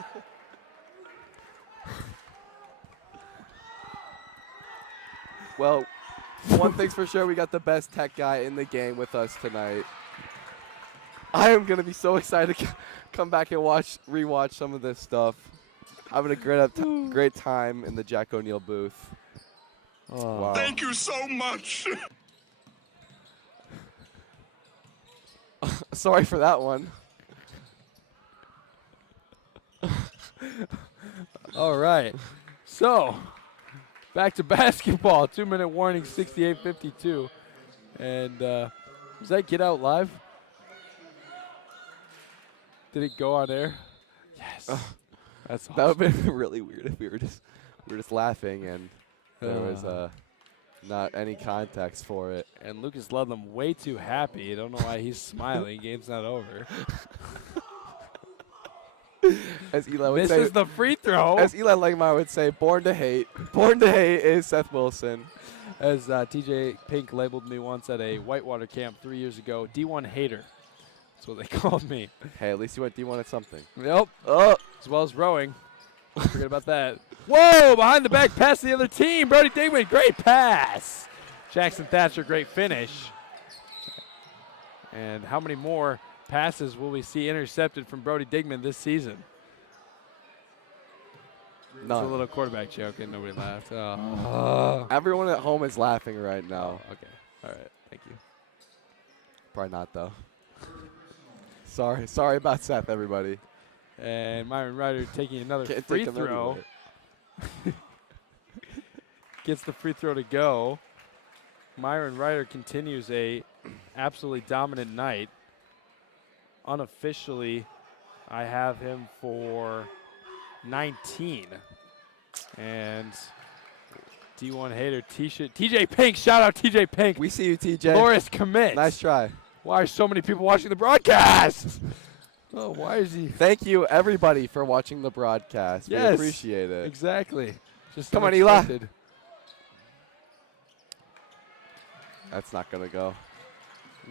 Well, one thing's for sure, we got the best tech guy in the game with us tonight. I am going to be so excited to come back and rewatch some of this stuff. Having a great time in the Jack O'Neill booth. Oh. Wow. Thank you so much. Sorry for that one. All right. So, back to basketball. 2-minute warning, 68-52. And was that Get Out Live? Did it go on air? Yes. That's awesome. That would have been really weird if we were just laughing and there was not any context for it. And Lucas Ludlam way too happy. I don't know why he's smiling. Game's not over. As Eli would say, misses the free throw. As Eli Langmeyer would say, born to hate. Born to hate is Seth Wilson. As TJ Pink labeled me once at a Whitewater camp 3 years ago, D1 hater. That's what they called me. Hey, at least you went D1 at something. Yep. As well as rowing. Forget about that. Whoa! Behind the back pass to the other team. Brody Digman, great pass. Jackson Thatcher, great finish. And how many more passes will we see intercepted from Brody Digman this season? None. It's a little quarterback joke and nobody laughed. Everyone at home is laughing right now. Okay. All right. Thank you. Probably not, though. Sorry about Seth, everybody. And Myron Ryder taking another Can't free take him throw. anywhere. Gets the free throw to go. Myron Ryder continues a absolutely dominant night. Unofficially, I have him for 19. And D1 hater TJ Pink. Shout out TJ Pink. We see you, TJ. Loris commit. Nice try. Why are so many people watching the broadcast? Oh, why is he? Thank you, everybody, for watching the broadcast. Yes, we appreciate it. Exactly. Just Come on, Eli. unexpected. That's not going to go.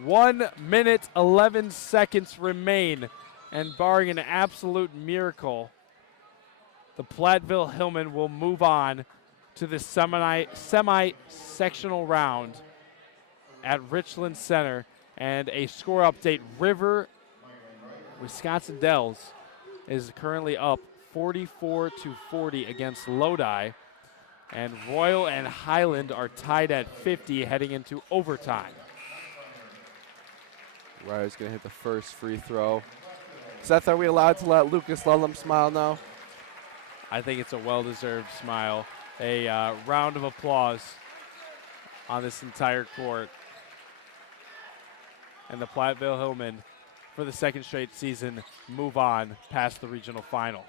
1 minute, 11 seconds remain. And barring an absolute miracle, the Platteville Hillmen will move on to the semi-sectional round at Richland Center. And a score update, River Wisconsin Dells is currently up 44-40 against Lodi. And Royal and Highland are tied at 50 heading into overtime. Ryder's going to hit the first free throw. Seth, are we allowed to let Lucas Ludlam smile now? I think it's a well-deserved smile. A round of applause on this entire court. And the Platteville Hillmen, for the second straight season, move on past the regional final.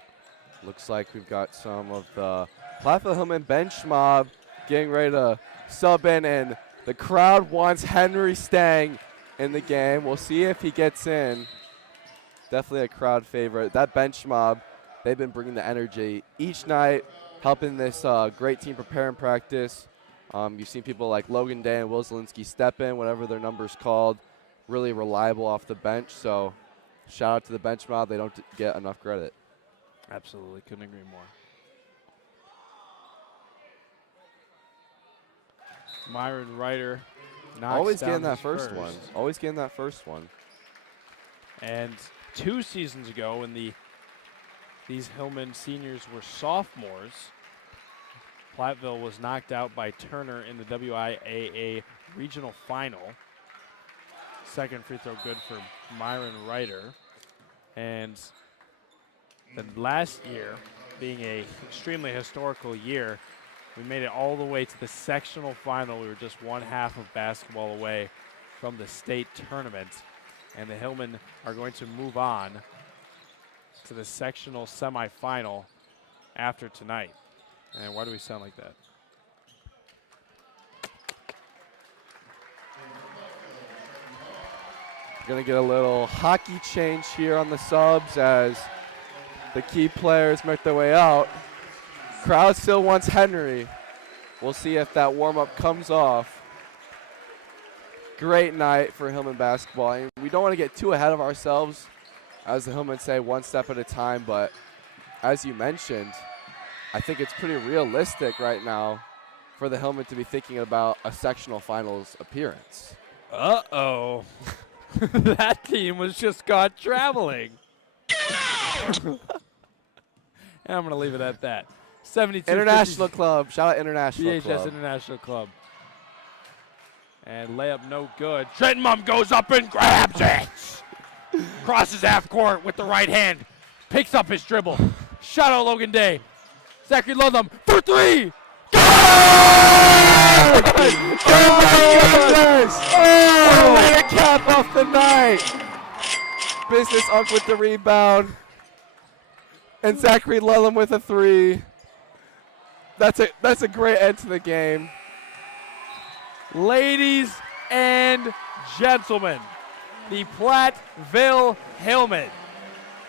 Looks like we've got some of the Platteville Hillmen bench mob getting ready to sub in, and the crowd wants Henry Stang in the game. We'll see if he gets in. Definitely a crowd favorite. That bench mob, they've been bringing the energy each night, helping this great team prepare and practice. You've seen people like Logan Day and Will Zielinski step in, whatever their number's called. Really reliable off the bench, so shout out to the bench mob. They don't get enough credit. Absolutely, couldn't agree more. Myron Ryder knocks Always down getting that his first one. Always getting that first one. And 2 seasons ago, when these Hillman seniors were sophomores, Platteville was knocked out by Turner in the WIAA regional final. Second free throw good for Myron Ryder. And then last year, being a extremely historical year, we made it all the way to the sectional final. We were just one half of basketball away from the state tournament. And the Hillmen are going to move on to the sectional semifinal after tonight. And why do we sound like that? Going to get a little hockey change here on the subs as the key players make their way out. Crowd still wants Henry. We'll see if that warm-up comes off. Great night for Hillman basketball. And we don't want to get too ahead of ourselves, as the Hillmen say, one step at a time. But as you mentioned, I think it's pretty realistic right now for the Hillmen to be thinking about a sectional finals appearance. Uh-oh. That team was just caught traveling. And I'm going to leave it at that. 72 International Club. Shout out International BHS Club. International Club. And layup no good. Trenton Mum goes up and grabs it. Crosses half court with the right hand. Picks up his dribble. Shout out Logan Day. Zachary Ludlam for three. Oh my goodness! Oh, a cap off the night. Business Unk with the rebound. And Zachary Ludlam with a three. That's a great end to the game. Ladies and gentlemen, the Platteville Hillmen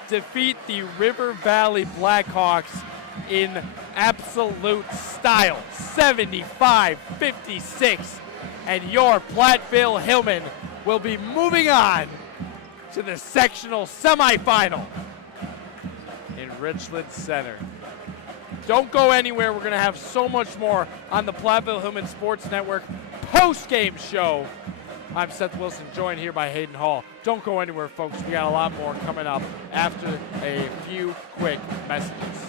defeat the River Valley Blackhawks in absolute style, 75-56. And your Platteville Hillmen will be moving on to the sectional semifinal in Richland Center. Don't go anywhere. We're going to have so much more on the Platteville Hillman Sports Network post-game show I'm Seth Wilson, joined here by Hayden Hall. Don't go anywhere, folks. We got a lot more coming up after a few quick messages.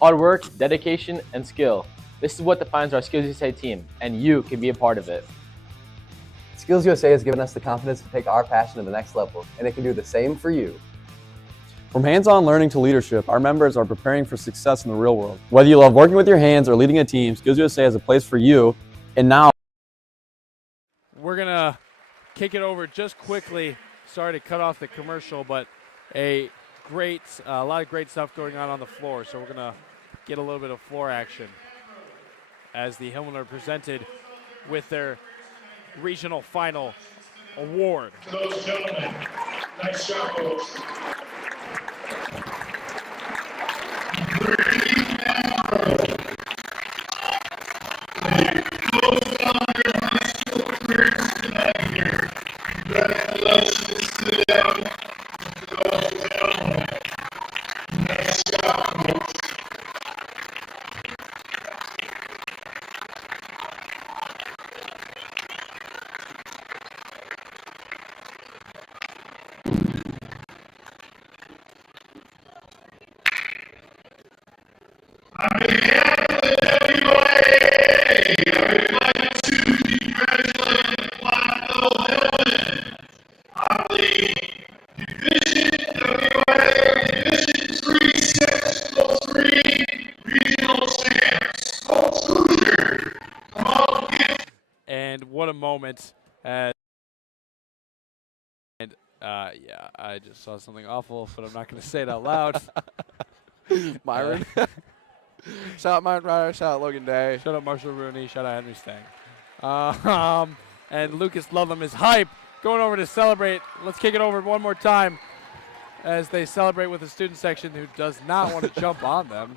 Hard work, dedication, and skill. This is what defines our Skills USA team, and you can be a part of it. Skills USA has given us the confidence to take our passion to the next level, and it can do the same for you. From hands-on learning to leadership, our members are preparing for success in the real world. Whether you love working with your hands or leading a team, Skills USA has a place for you. And now, we're going to kick it over just quickly. Sorry to cut off the commercial, but a lot of great stuff going on the floor. So we're going to get a little bit of floor action as the Hillmen are presented with their regional final award. To those gentlemen, nice job, folks. Congratulations to them. To those gentlemen. Nice job, folks. On behalf of the WIAA, I would like to congratulate the Platteville Hillmen on the Division WIAA Division 3 Sectional 3 Regional Champs. Coach Hoosier, come on, get. And what a moment. Yeah, I just saw something awful, but I'm not going to say it out loud. Myron. Shout out Myron Ryder, shout out Logan Day. Shout out Marshall Rooney, shout out Henry Stang. And Lucas Ludlam is hype, going over to celebrate. Let's kick it over one more time as they celebrate with the student section who does not want to jump on them.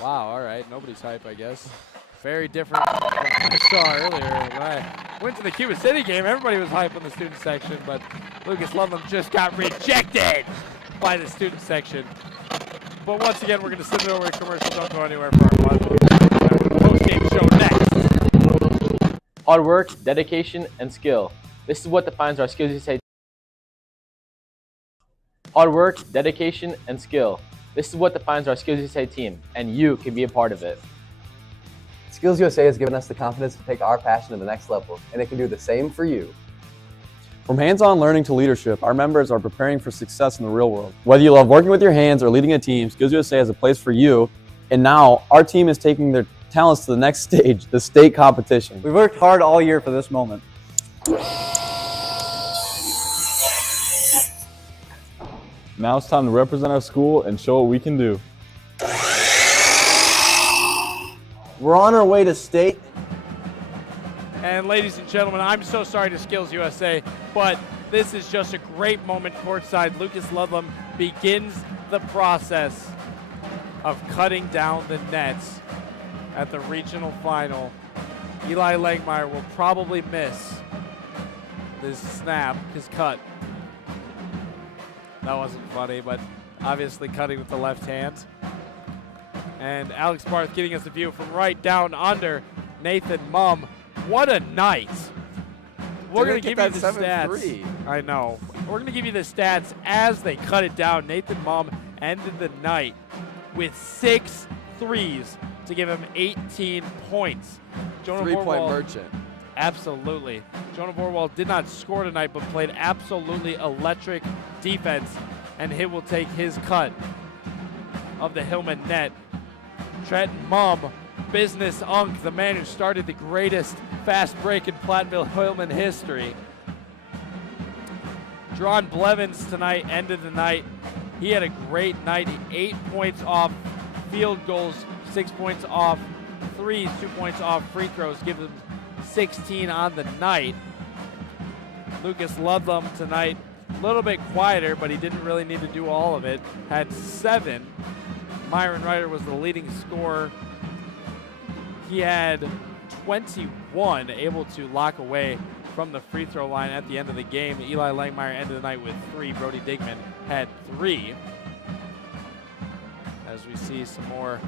Wow, all right, nobody's hype, I guess. Very different from what I saw earlier. When I went to the Cuba City game, everybody was hype on the student section, but Lucas Ludlam just got rejected by the student section. But once again, we're going to send it over to commercial. Don't go anywhere for our post-game show next. Hard work, dedication, and skill. This is what defines our Skills USA. Hard work, dedication, and skill. This is what defines our Skills USA team, and you can be a part of it. Skills USA has given us the confidence to take our passion to the next level, and it can do the same for you. from hands-on learning to leadership, our members are preparing for success in the real world. Whether you love working with your hands or leading a team, Skills USA has a place for you. And now, our team is taking their talents to the next stage, the state competition. We've worked hard all year for this moment. Now it's time to represent our school and show what we can do. We're on our way to state. And ladies and gentlemen, I'm so sorry to Skills USA, but this is just a great moment courtside. Lucas Ludlam begins the process of cutting down the nets at the regional final. Eli Langmeyer will probably miss this snap, his cut. That wasn't funny, but obviously cutting with the left hand. And Alex Barth getting us a view from right down under Nathan Mumm. What a night. We're going to give you the stats. I know. We're going to give you the stats as they cut it down. Nathan Mumm ended the night with 6 threes to give him 18 points. Jonah Three-point Vorwald, merchant. Absolutely. Jonah Vorwald did not score tonight, but played absolutely electric defense, and he will take his cut of the Hillman net. Trenton Mumm, business unk, the man who started the greatest fast break in Platteville Hillman history. Dron Blevins tonight ended the night. He had a great night. 8 points off field goals, 6 points off threes, 2 points off free throws, gives him 16 on the night. Lucas Ludlam tonight, a little bit quieter, but he didn't really need to do all of it. Had 7. Myron Ryder was the leading scorer. He had 21, able to lock away from the free throw line at the end of the game. Eli Langmeyer ended the night with 3. Brody Digman had 3. as we see some more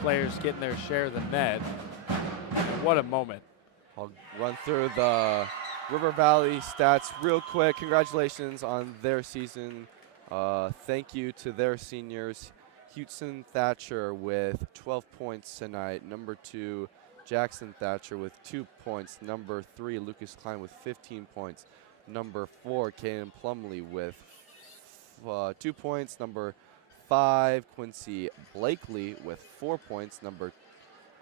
players getting their share of the net. And what a moment. I'll run through the River Valley stats real quick. Congratulations on their season. Thank you to their seniors. Houston Thatcher with 12 points tonight. Number 2, Jackson Thatcher with 2 points. Number 3, Lucas Klein with 15 points. Number 4, Kaden Plumley with 2 points. Number 5, Quincy Blakely with 4 points. Number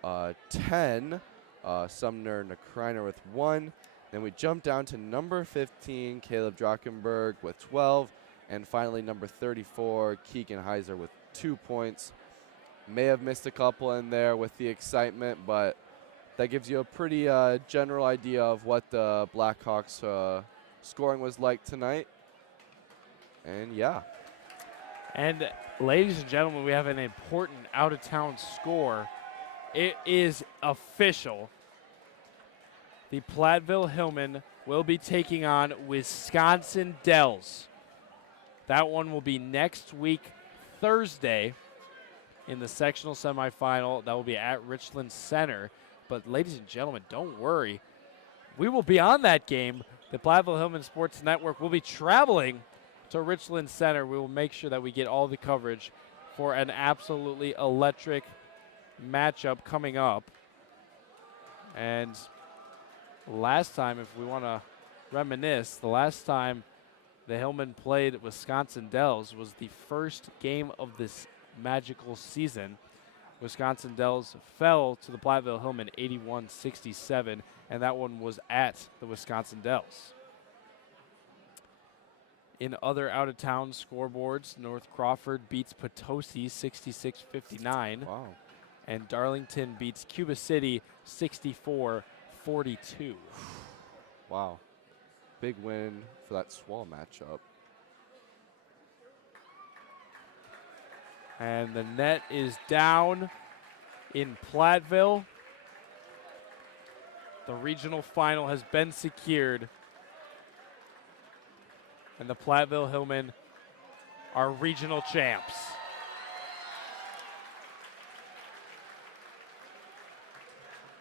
10, Sumner Nakriner with 1. Then we jump down to number 15, Caleb Drachenberg with 12. And finally, number 34, Keegan Heiser with 2 points. May have missed a couple in there with the excitement, but that gives you a pretty general idea of what the Blackhawks scoring was like tonight. And yeah. And ladies and gentlemen, we have an important out-of-town score. It is official. The Platteville Hillmen will be taking on Wisconsin Dells. That one will be next week, Thursday, in the sectional semifinal. That will be at Richland Center. But ladies and gentlemen, don't worry. We will be on that game. The Platteville Hillman Sports Network will be traveling to Richland Center. We will make sure that we get all the coverage for an absolutely electric matchup coming up. And last time, if we want to reminisce, the last time the Hillmen played Wisconsin Dells was the first game of this magical season. Wisconsin Dells fell to the Platteville Hillmen 81-67, and that one was at the Wisconsin Dells. In other out-of-town scoreboards, North Crawford beats Potosi 66-59. Wow. And Darlington beats Cuba City 64-42. Wow. Big win for that Swall matchup. And the net is down in Platteville. The regional final has been secured. And the Platteville Hillmen are regional champs.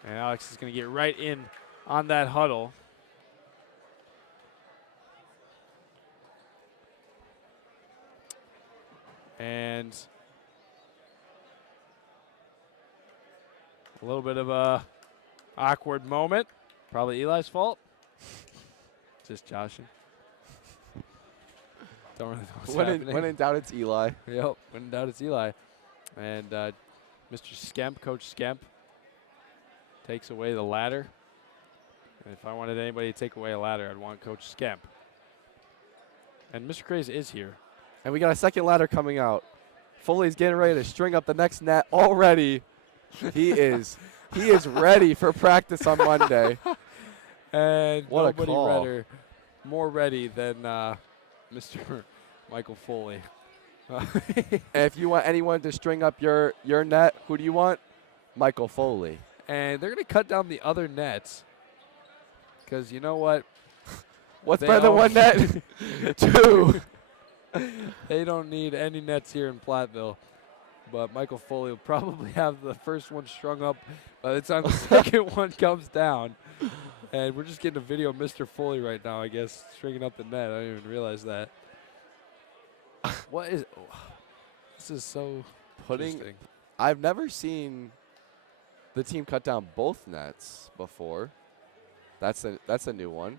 And Alex is going to get right in on that huddle. And a little bit of a awkward moment. Probably Eli's fault. Just joshing. Don't really know what's happening. When in doubt, it's Eli. Yep, when in doubt, it's Eli. And Mr. Skemp, Coach Skemp, takes away the ladder. And if I wanted anybody to take away a ladder, I'd want Coach Skemp. And Mr. Craze is here. And we got a second ladder coming out. Foley's getting ready to string up the next net already. He is ready for practice on Monday. And what nobody a call. more ready than Mr. Michael Foley. And if you want anyone to string up your net, who do you want? Michael Foley. And they're going to cut down the other nets. Because you know what? What's better than one net? 2. They don't need any nets here in Platteville. But Michael Foley will probably have the first one strung up by the time the second one comes down. And we're just getting a video of Mr. Foley right now, I guess, stringing up the net. I didn't even realize that. What is... Oh, this is so interesting. I've never seen the team cut down both nets before. That's a new one.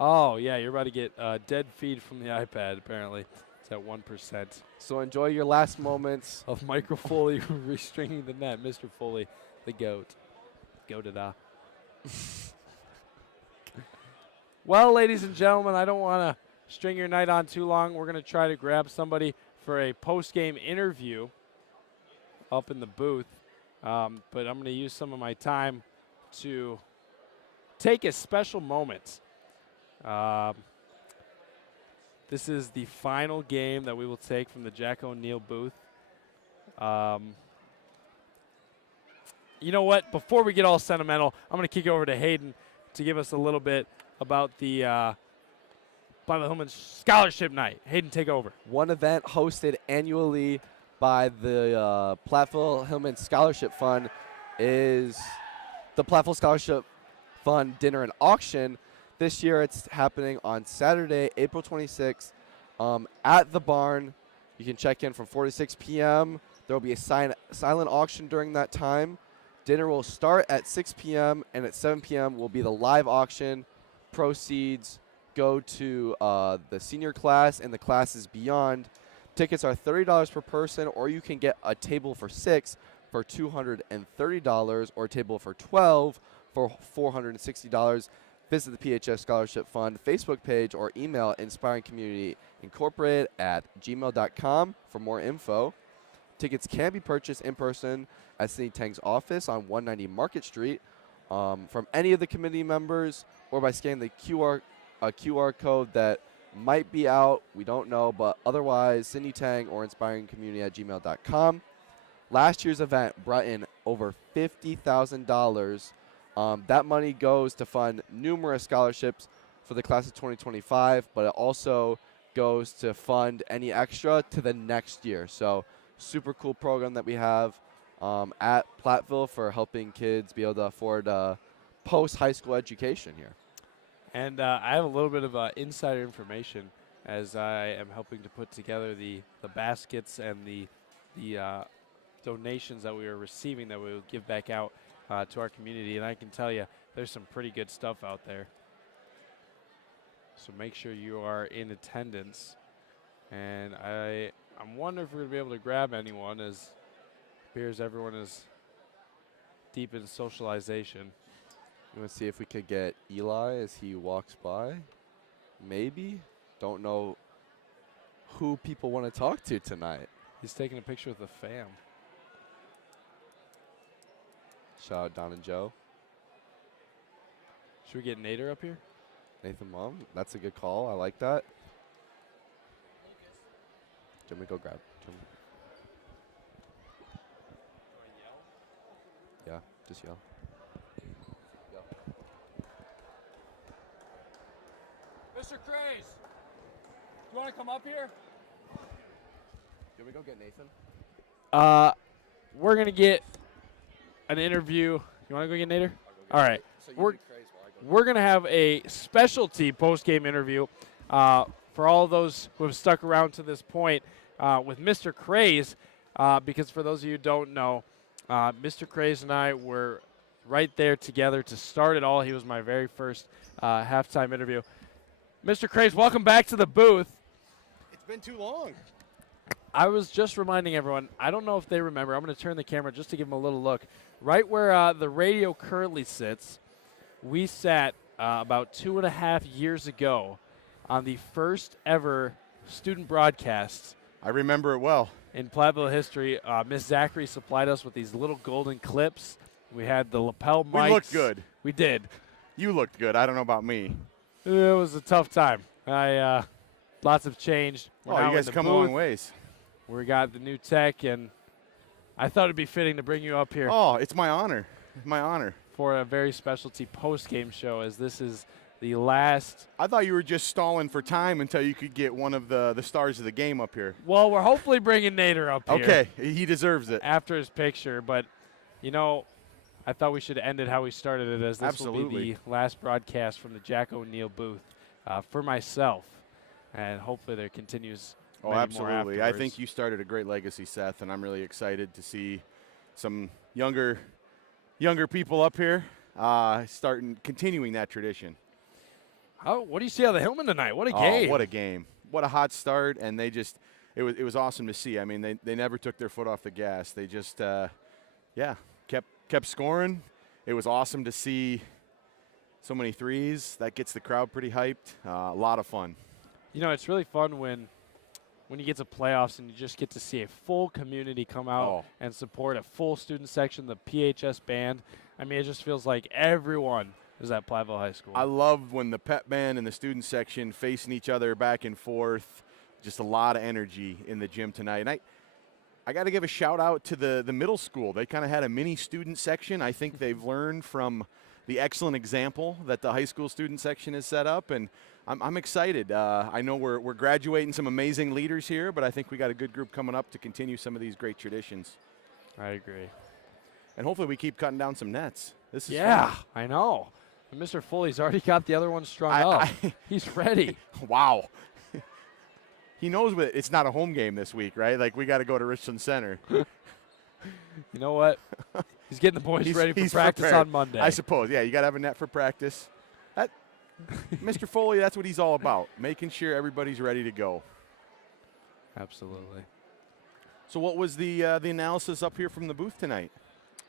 Oh, yeah, you're about to get a dead feed from the iPad, apparently. It's at 1%. So enjoy your last moments of Michael Foley restringing the net. Mr. Foley, the GOAT. Goat-a-da. Well, ladies and gentlemen, I don't want to string your night on too long. We're going to try to grab somebody for a post-game interview up in the booth. But I'm going to use some of my time to take a special moment. This is the final game that we will take from the Jack O'Neill booth. You know what? Before we get all sentimental, I'm going to kick it over to Hayden to give us a little bit about the Platteville Hillman Scholarship Night. Hayden, take over. One event hosted annually by the Platteville Hillman Scholarship Fund is the Platteville Scholarship Fund Dinner and Auction. This year it's happening on Saturday, April 26th at the barn. You can check in from 4 to 6 p.m. There will be a silent auction during that time. Dinner will start at 6 p.m. and at 7 p.m. will be the live auction. Proceeds go to the senior class and the classes beyond. Tickets are $30 per person, or you can get a table for 6 for $230 or a table for 12 for $460. Visit the PHS Scholarship Fund Facebook page or email inspiringcommunityincorporated@gmail.com for more info. Tickets can be purchased in person at Cindy Tang's office on 190 Market Street from any of the committee members, or by scanning the QR code that might be out. We don't know, but otherwise, Cindy Tang or inspiringcommunity@gmail.com. Last year's event brought in over $50,000. That money goes to fund numerous scholarships for the class of 2025, but it also goes to fund any extra to the next year. So super cool program that we have at Platteville for helping kids be able to afford post-high school education here. And I have a little bit of insider information as I am helping to put together the baskets and the donations that we are receiving that we will give back out to our community. And I can tell you there's some pretty good stuff out there. So make sure you are in attendance. And I'm wondering if we're going to be able to grab anyone, as it appears everyone is deep in socialization. You want to see if we could get Eli as he walks by? Maybe. Don't know who people want to talk to tonight. He's taking a picture with the fam. Shout out Don and Joe. Should we get Nader up here? Nathan Mom, that's a good call. I like that. Jimmy, go grab. Jimmy. Yeah, just yell. Mr. Craze, do you want to come up here? Can we go get Nathan? We're going to get an interview. You want to go get Nader? All right. We're going to have a specialty post-game interview for all those who have stuck around to this point with Mr. Craze, because for those of you who don't know, Mr. Craze and I were right there together to start it all. He was my very first halftime interview. Mr. Craze, welcome back to the booth. It's been too long. I was just reminding everyone, I don't know if they remember. I'm going to turn the camera just to give them a little look. Right where the radio currently sits, we sat about 2.5 years ago on the first ever student broadcast. I remember it well. In Platteville history, Miss Zachary supplied us with these little golden clips. We had the lapel mics. We looked good. We did. You looked good. I don't know about me. It was a tough time. Lots have changed. You guys come a long ways. We got the new tech, and I thought it'd be fitting to bring you up here. Oh, it's my honor. My honor. For a very specialty post-game show, as this is the last. I thought you were just stalling for time until you could get one of the stars of the game up here. Well, we're hopefully bringing Nader up here. Okay, he deserves it. After his picture, but, I thought we should end it how we started it, as this will be the last broadcast from the Jack O'Neill booth for myself, and hopefully there continues. Oh, absolutely. I think you started a great legacy, Seth, and I'm really excited to see some younger people up here continuing that tradition. What do you see out of the Hillman tonight? What a game. What a game. What a hot start, and it was awesome to see. I mean, they never took their foot off the gas. They just, kept scoring. It was awesome to see so many threes. That gets the crowd pretty hyped. A lot of fun. It's really fun when you get to playoffs and you just get to see a full community come out and support a full student section, the PHS band. I mean, it just feels like everyone is at Platteville High School. I love when the pep band and the student section facing each other back and forth. Just a lot of energy in the gym tonight. And I got to give a shout out to the middle school. They kind of had a mini student section. I think they've learned from the excellent example that the high school student section has set up, and I'm excited. I know we're graduating some amazing leaders here, but I think we got a good group coming up to continue some of these great traditions. I agree. And hopefully we keep cutting down some nets. This is Yeah, fun. I know. And Mr. Foley's already got the other one strung up. He's ready. Wow. He knows it's not a home game this week, right? Like, we got to go to Richland Center. You know what? He's getting the boys ready for practice prepared. on Monday. I suppose. Yeah, you got to have a net for practice. Mr. Foley, that's what he's all about, making sure everybody's ready to go. Absolutely. So what was the analysis up here from the booth tonight?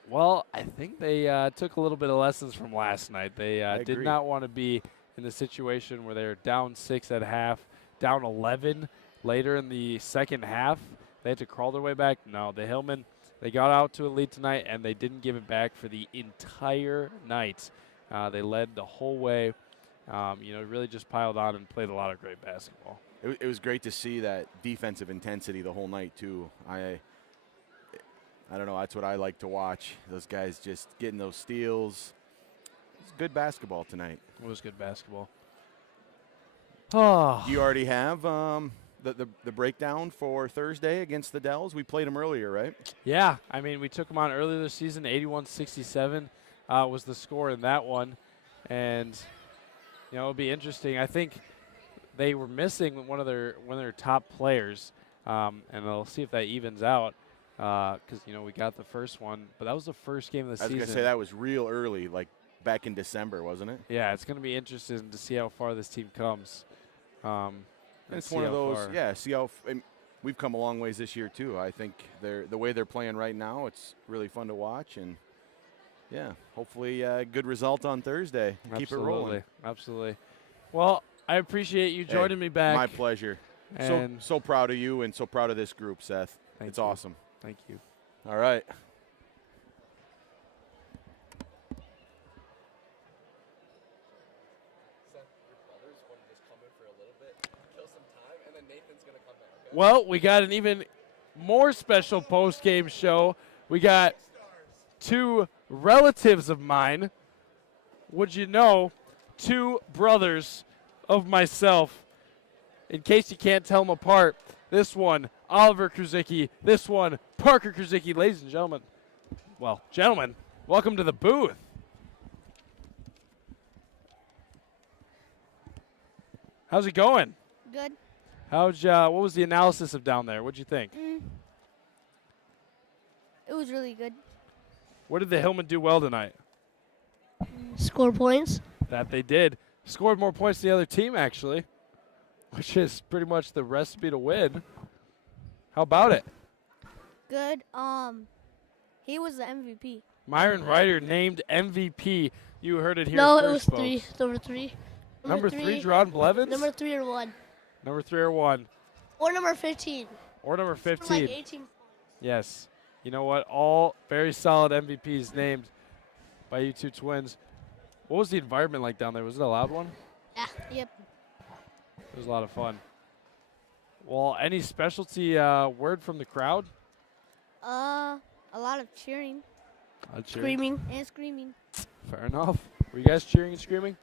Well, I think they took a little bit of lessons from last night. They did agree. not want to be in the situation where they're down 6 at half, down 11 later in the second half. They had to crawl their way back. No, the Hillmen, they got out to a lead tonight, and they didn't give it back for the entire night. They led the whole way. Really just piled on and played a lot of great basketball. It was great to see that defensive intensity the whole night, too. I don't know. That's what I like to watch. Those guys just getting those steals. It's good basketball tonight. It was good basketball. Oh. You already have the breakdown for Thursday against the Dells. We played them earlier, right? Yeah. I mean, we took them on earlier this season. 81-67 was the score in that one. And, it'll be interesting. I think they were missing one of their top players, and they'll see if that evens out. Because, we got the first one, but that was the first game of the season. I was going to say that was real early, like back in December, wasn't it? Yeah, it's going to be interesting to see how far this team comes. And it's one of those, see how we've come a long ways this year, too. I think the way they're playing right now, it's really fun to watch. And, hopefully a good result on Thursday. Keep it rolling. Absolutely. Well, I appreciate you joining me back. My pleasure. So proud of you and so proud of this group, Seth. It's awesome. Thank you. All right. Well, we got an even more special post-game show. We got 2 relatives of mine. Would you know, 2 brothers of myself. In case you can't tell them apart, this one, Oliver Kruzicki. This one, Parker Kruzicki. Ladies and gentlemen, gentlemen, welcome to the booth. How's it going? Good. What was the analysis of down there? What'd you think? It was really good. What did the Hillmen do well tonight? Score points. That they did. Scored more points than the other team, actually, which is pretty much the recipe to win. How about it? Good. He was the MVP. Myron Ryder named MVP. You heard it here No, first, it was folks. 3. Number 3. Number 3, Jerron Blevins? Number 3 or 1. Number 3 or 1. Or number 15. Or number 15. For like 18 points. Yes. You know what? All very solid MVPs named by you 2 twins. What was the environment like down there? Was it a loud one? Yeah. Yep. It was a lot of fun. Well, any specialty word from the crowd? A lot of cheering. Cheering? Screaming. And screaming. Fair enough. Were you guys cheering and screaming?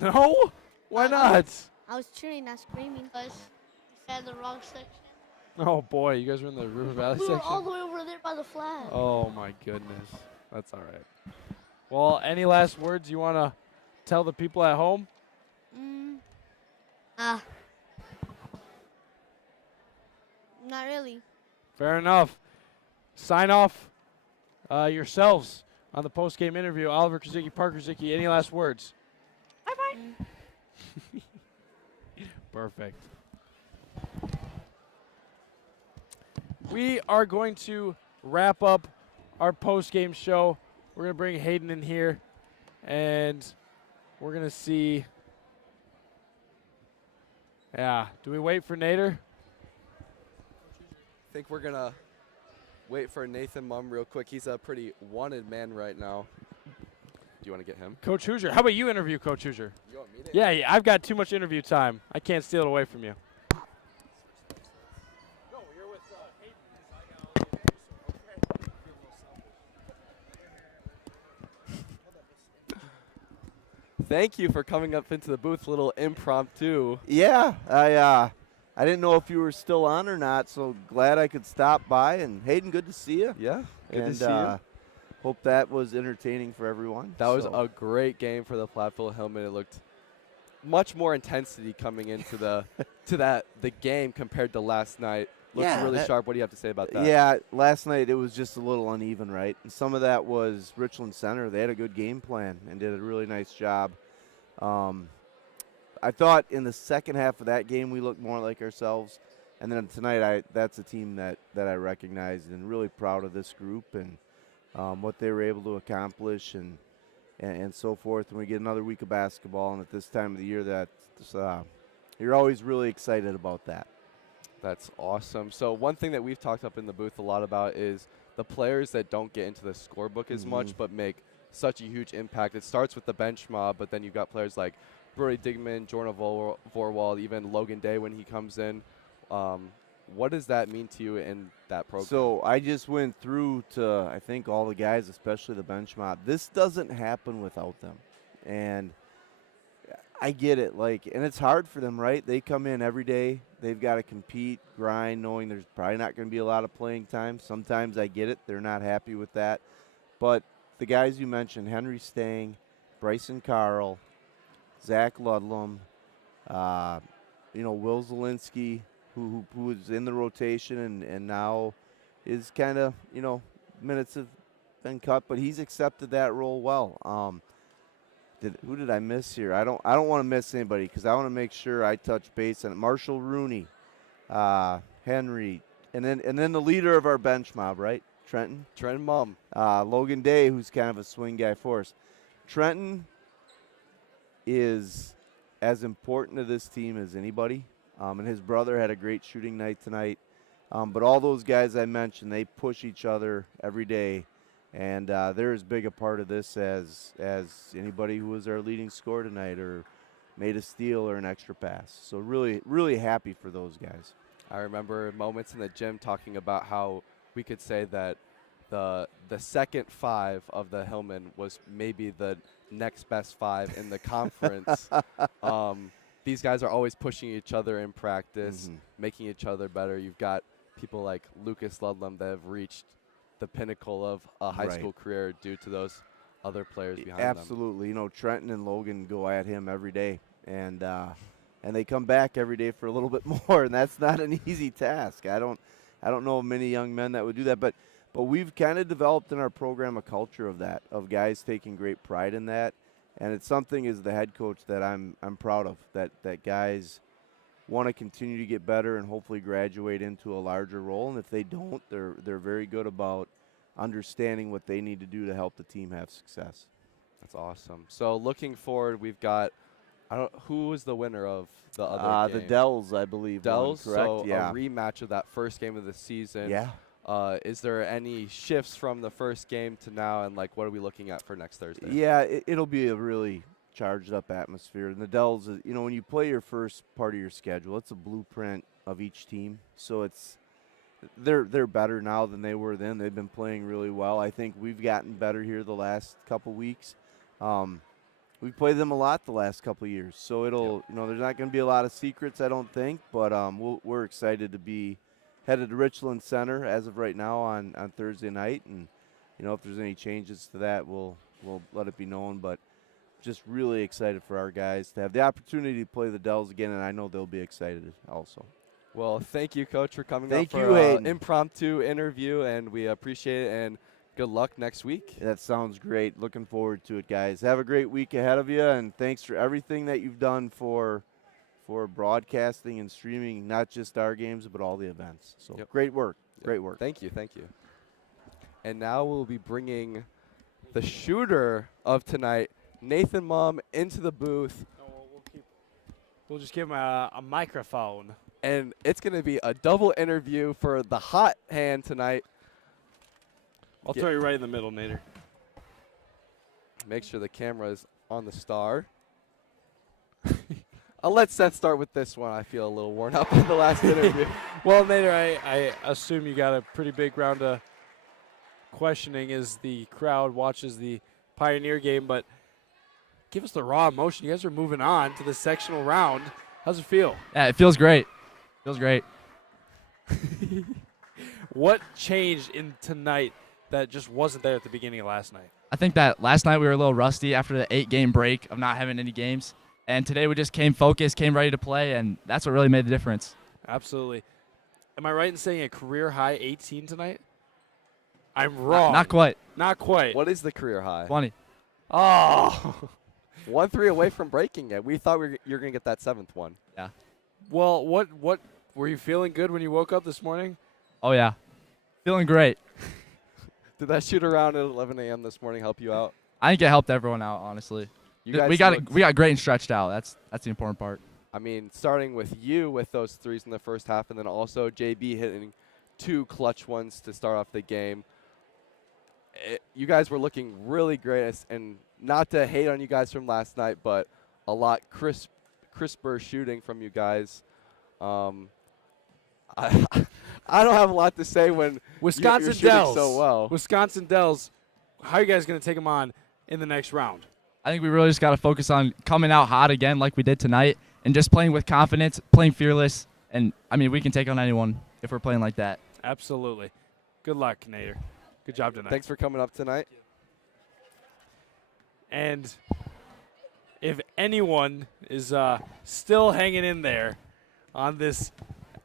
No? Why not? I was cheering, not screaming. Because you said the wrong section. Oh, boy. You guys were in the River Valley We section? were all the way over there by the flag. Oh, my goodness. That's all right. Well, any last words you want to tell the people at home? Not really. Fair enough. Sign off yourselves on the post-game interview. Oliver Kruzicki, Parker Kruzicki, any last words? Bye-bye. Perfect. We are going to wrap up our post-game show. We're going to bring Hayden in here, and we're going to see. Yeah. Do we wait for Nader? I think we're going to wait for Nathan Mumm real quick. He's a pretty wanted man right now. Do you want to get him? Coach Hoosier. How about you interview Coach Hoosier? You want me to? Yeah, I've got too much interview time. I can't steal it away from you. thank you for coming up into the booth. Little impromptu. Yeah, I didn't know if you were still on or not, so glad I could stop by. And Hayden, good to see you. Yeah, good to see you. Hope that was entertaining for everyone. That was a great game for the Platteville Hillmen. It looked much more intensity coming into the the game compared to last night. Looks really sharp. What do you have to say about that? Yeah, last night it was just a little uneven, right? And some of that was Richland Center. They had a good game plan and did a really nice job. I thought in the second half of that game we looked more like ourselves. And then tonight, that's a team that I recognized and really proud of this group and what they were able to accomplish and so forth. And we get another week of basketball, and at this time of the year, you're always really excited about that. That's awesome. So one thing that we've talked up in the booth a lot about is the players that don't get into the scorebook as much but make such a huge impact. It starts with the bench mob, but then you've got players like Brody Digman, Jordan Vorwald, even Logan Day when he comes in. What does that mean to you in that program? So I just went through to, I think, all the guys, especially the bench mob. This doesn't happen without them. And I get it. And it's hard for them, right? They come in every day. They've got to compete, grind, knowing there's probably not going to be a lot of playing time. Sometimes I get it. They're not happy with that. But the guys you mentioned, Henry Stang, Bryson Carl, Zach Ludlam, Will Zielinski, who was in the rotation and now is kind of, minutes have been cut, but he's accepted that role well. Who did I miss here? I don't want to miss anybody because I want to make sure I touch base on it. Marshall Rooney, Henry, and then the leader of our bench mob, right? Trenton Mum. Logan Day, who's kind of a swing guy for us. Trenton is as important to this team as anybody. And his brother had a great shooting night tonight. But all those guys I mentioned, they push each other every day. And they're as big a part of this as anybody who was our leading scorer tonight or made a steal or an extra pass. So really, really happy for those guys. I remember moments in the gym talking about how we could say that the second five of the Hillmen was maybe the next best five in the conference. These guys are always pushing each other in practice, making each other better. You've got people like Lucas Ludlam that have reached the pinnacle of a high school career due to those other players behind them. Absolutely. Trenton and Logan go at him every day, and they come back every day for a little bit more, and that's not an easy task. I don't know of many young men that would do that, but we've kind of developed in our program a culture of that, of guys taking great pride in that. And it's something as the head coach that I'm proud of, that guys want to continue to get better and hopefully graduate into a larger role. And if they don't, they're very good about understanding what they need to do to help the team have success. That's awesome. So looking forward, we've got who was the winner of the other game? The Dells, I believe. Dells, correct? So yeah. A rematch of that first game of the season. Yeah. Is there any shifts from the first game to now, and what are we looking at for next Thursday? Yeah, it'll be a really charged up atmosphere. And the Dells, when you play your first part of your schedule, it's a blueprint of each team. So they're better now than they were then. They've been playing really well. I think we've gotten better here the last couple weeks. We've played them a lot the last couple of years. So there's not going to be a lot of secrets, I don't think. But we're excited to be headed to Richland Center as of right now on Thursday night, and if there's any changes to that, we'll let it be known. But just really excited for our guys to have the opportunity to play the Dells again, and I know they'll be excited also. Well, thank you, Coach, for coming Thank up you, for Hayden. an impromptu interview, and we appreciate it, and good luck next week. That sounds great. Looking forward to it, guys. Have a great week ahead of you, and thanks for everything that you've done for broadcasting and streaming, not just our games, but all the events. So great work. Great work. Thank you. And now we'll be bringing the shooter of tonight, Nathan Mum, into the booth. We'll just give him a microphone. And it's going to be a double interview for the hot hand tonight. I'll throw you right in the middle, Nader. Make sure the camera is on the star. I'll let Seth start with this one. I feel a little worn out in the last interview. Well, Nader, I assume you got a pretty big round of questioning as the crowd watches the Pioneer game, but give us the raw emotion. You guys are moving on to the sectional round. How's it feel? Yeah, it feels great. Feels great. What changed in tonight that just wasn't there at the beginning of last night? I think that last night we were a little rusty after the 8-game break of not having any games. And today we just came focused, came ready to play, and that's what really made the difference. Absolutely. Am I right in saying a career high 18 tonight? I'm wrong. Not quite. Not quite. What is the career high? 20. Oh. 1-3 away from breaking it. We thought you were going to get that 7th one. Yeah. Well, what were you feeling good when you woke up this morning? Oh, yeah. Feeling great. Did that shoot around at 11 a.m. this morning help you out? I think it helped everyone out, honestly. You guys we got great and stretched out. That's the important part. I mean, starting with you with those threes in the first half, and then also JB hitting 2 clutch ones to start off the game. You guys were looking really great, and not to hate on you guys from last night, but a lot crisper shooting from you guys. I don't have a lot to say when Wisconsin you're shooting Dells. so well. Wisconsin Dells, how are you guys going to take them on in the next round? I think we really just got to focus on coming out hot again like we did tonight and just playing with confidence, playing fearless. And, I mean, we can take on anyone if we're playing like that. Absolutely. Good luck, Nader. Good job tonight. Thanks for coming up tonight. And if anyone is still hanging in there on this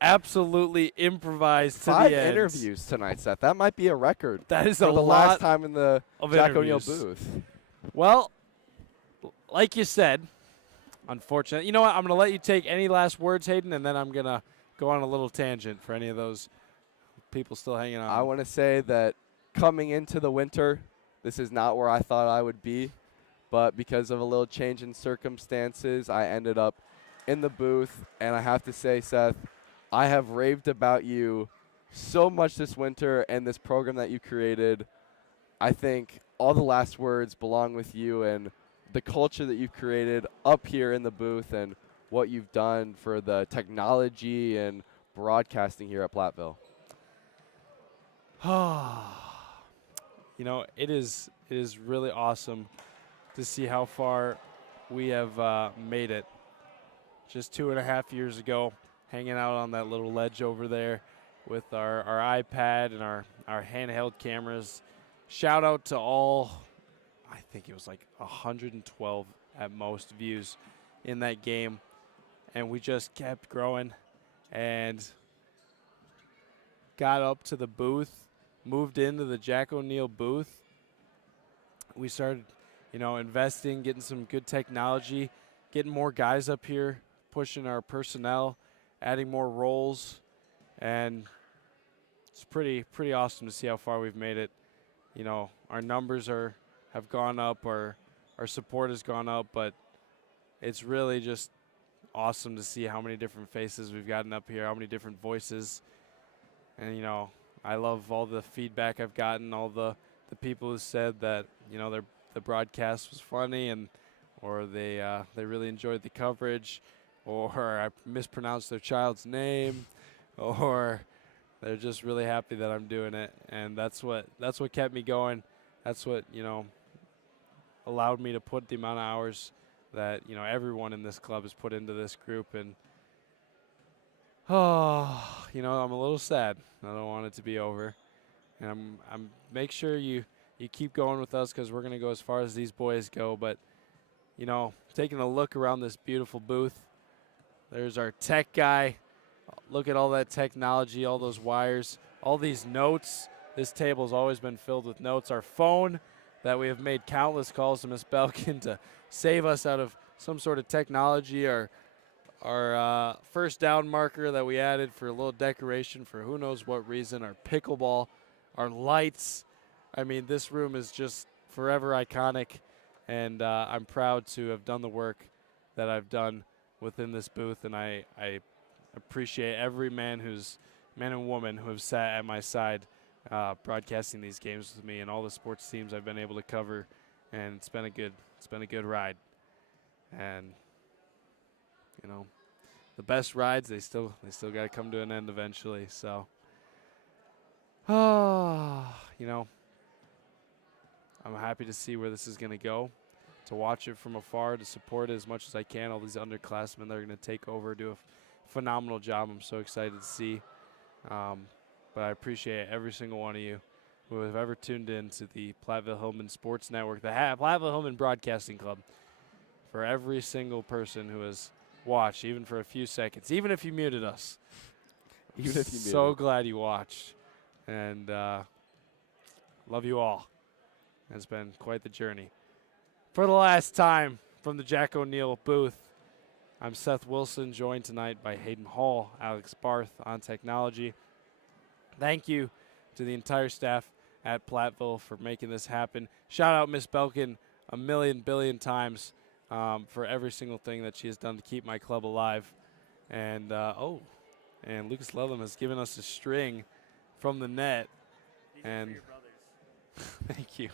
absolutely improvised to 5 the end. interviews tonight, Seth. That might be a record. That is for a the lot last time in the of Jack interviews. O'Neill booth. Well, like you said, unfortunately. You know what? I'm going to let you take any last words, Hayden, and then I'm going to go on a little tangent for any of those people still hanging on. I want to say that coming into the winter, this is not where I thought I would be, but because of a little change in circumstances, I ended up in the booth, and I have to say, Seth, I have raved about you so much this winter and this program that you created. I think all the last words belong with you and the culture that you've created up here in the booth and what you've done for the technology and broadcasting here at Platteville. You know, it is really awesome to see how far we have made it. Just 2.5 years ago, hanging out on that little ledge over there with our iPad and our handheld cameras. Shout out to all, I think it was like 112 at most views in that game. And we just kept growing and got up to the booth, moved into the Jack O'Neill booth. We started, you know, investing, getting some good technology, getting more guys up here, pushing our personnel, adding more roles, and it's pretty awesome to see how far we've made it. You know, our numbers have gone up, our support has gone up, but it's really just awesome to see how many different faces we've gotten up here, how many different voices. And, you know, I love all the feedback I've gotten, all the people who said that, you know, the broadcast was funny or they really enjoyed the coverage, or I mispronounced their child's name, or they're just really happy that I'm doing it. And that's what kept me going. That's what, you know, allowed me to put the amount of hours that, you know, everyone in this club has put into this group. And, you know, I'm a little sad. I don't want it to be over. And I'm make sure you keep going with us, because we're going to go as far as these boys go. But, you know, taking a look around this beautiful booth, there's our tech guy. Look at all that technology, all those wires, all these notes. This table's always been filled with notes. Our phone that we have made countless calls to Miss Belkin to save us out of some sort of technology. Our first down marker that we added for a little decoration for who knows what reason. Our pickleball, our lights. I mean, this room is just forever iconic, and I'm proud to have done the work that I've done within this booth, and I appreciate every man and woman who have sat at my side broadcasting these games with me and all the sports teams I've been able to cover, and it's been a good ride. And you know, the best rides, they still got to come to an end eventually. So, you know, I'm happy to see where this is going to go. to watch it from afar, to support it as much as I can. All these underclassmen that are going to take over, do a phenomenal job. I'm so excited to see. But I appreciate every single one of you who have ever tuned in to the Platteville Hillman Sports Network, the Platteville Hillman Broadcasting Club. For every single person who has watched, even for a few seconds, even if you muted us. Even if you muted. So glad you watched. And love you all. It's been quite the journey. For the last time from the Jack O'Neill booth, I'm Seth Wilson, joined tonight by Hayden Hall, Alex Barth on technology. Thank you to the entire staff at Platteville for making this happen. Shout out Miss Belkin a million billion times for every single thing that she has done to keep my club alive. And, and Lucas Ludlam has given us a string from the net. And thank you.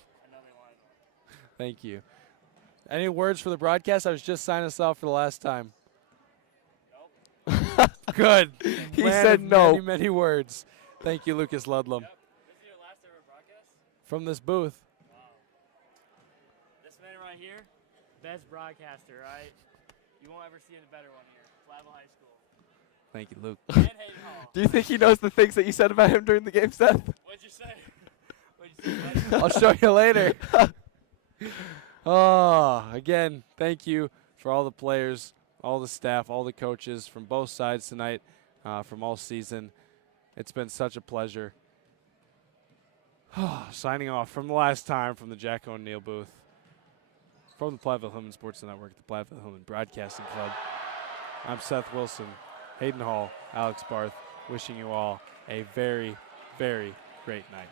Thank you. Any words for the broadcast? I was just signing us off for the last time. Nope. Good. He Man said of no. Many, many words. Thank you, Lucas Ludlam. Yep. This is your last ever broadcast? From this booth. Wow. This man right here, best broadcaster, right? You won't ever see a better one here. Platteville High School. Thank you, Luke. And Hayden Hall. Do you think he knows the things that you said about him during the game, Seth? What'd you say? What'd you say, buddy? I'll show you later. Again, thank you for all the players, all the staff, all the coaches from both sides tonight, from all season. It's been such a pleasure. Signing off from the last time from the Jack O'Neill booth. From the Platteville Hillman Sports Network, the Platteville Hillman Broadcasting Club. I'm Seth Wilson, Hayden Hall, Alex Barth, wishing you all a very, very great night.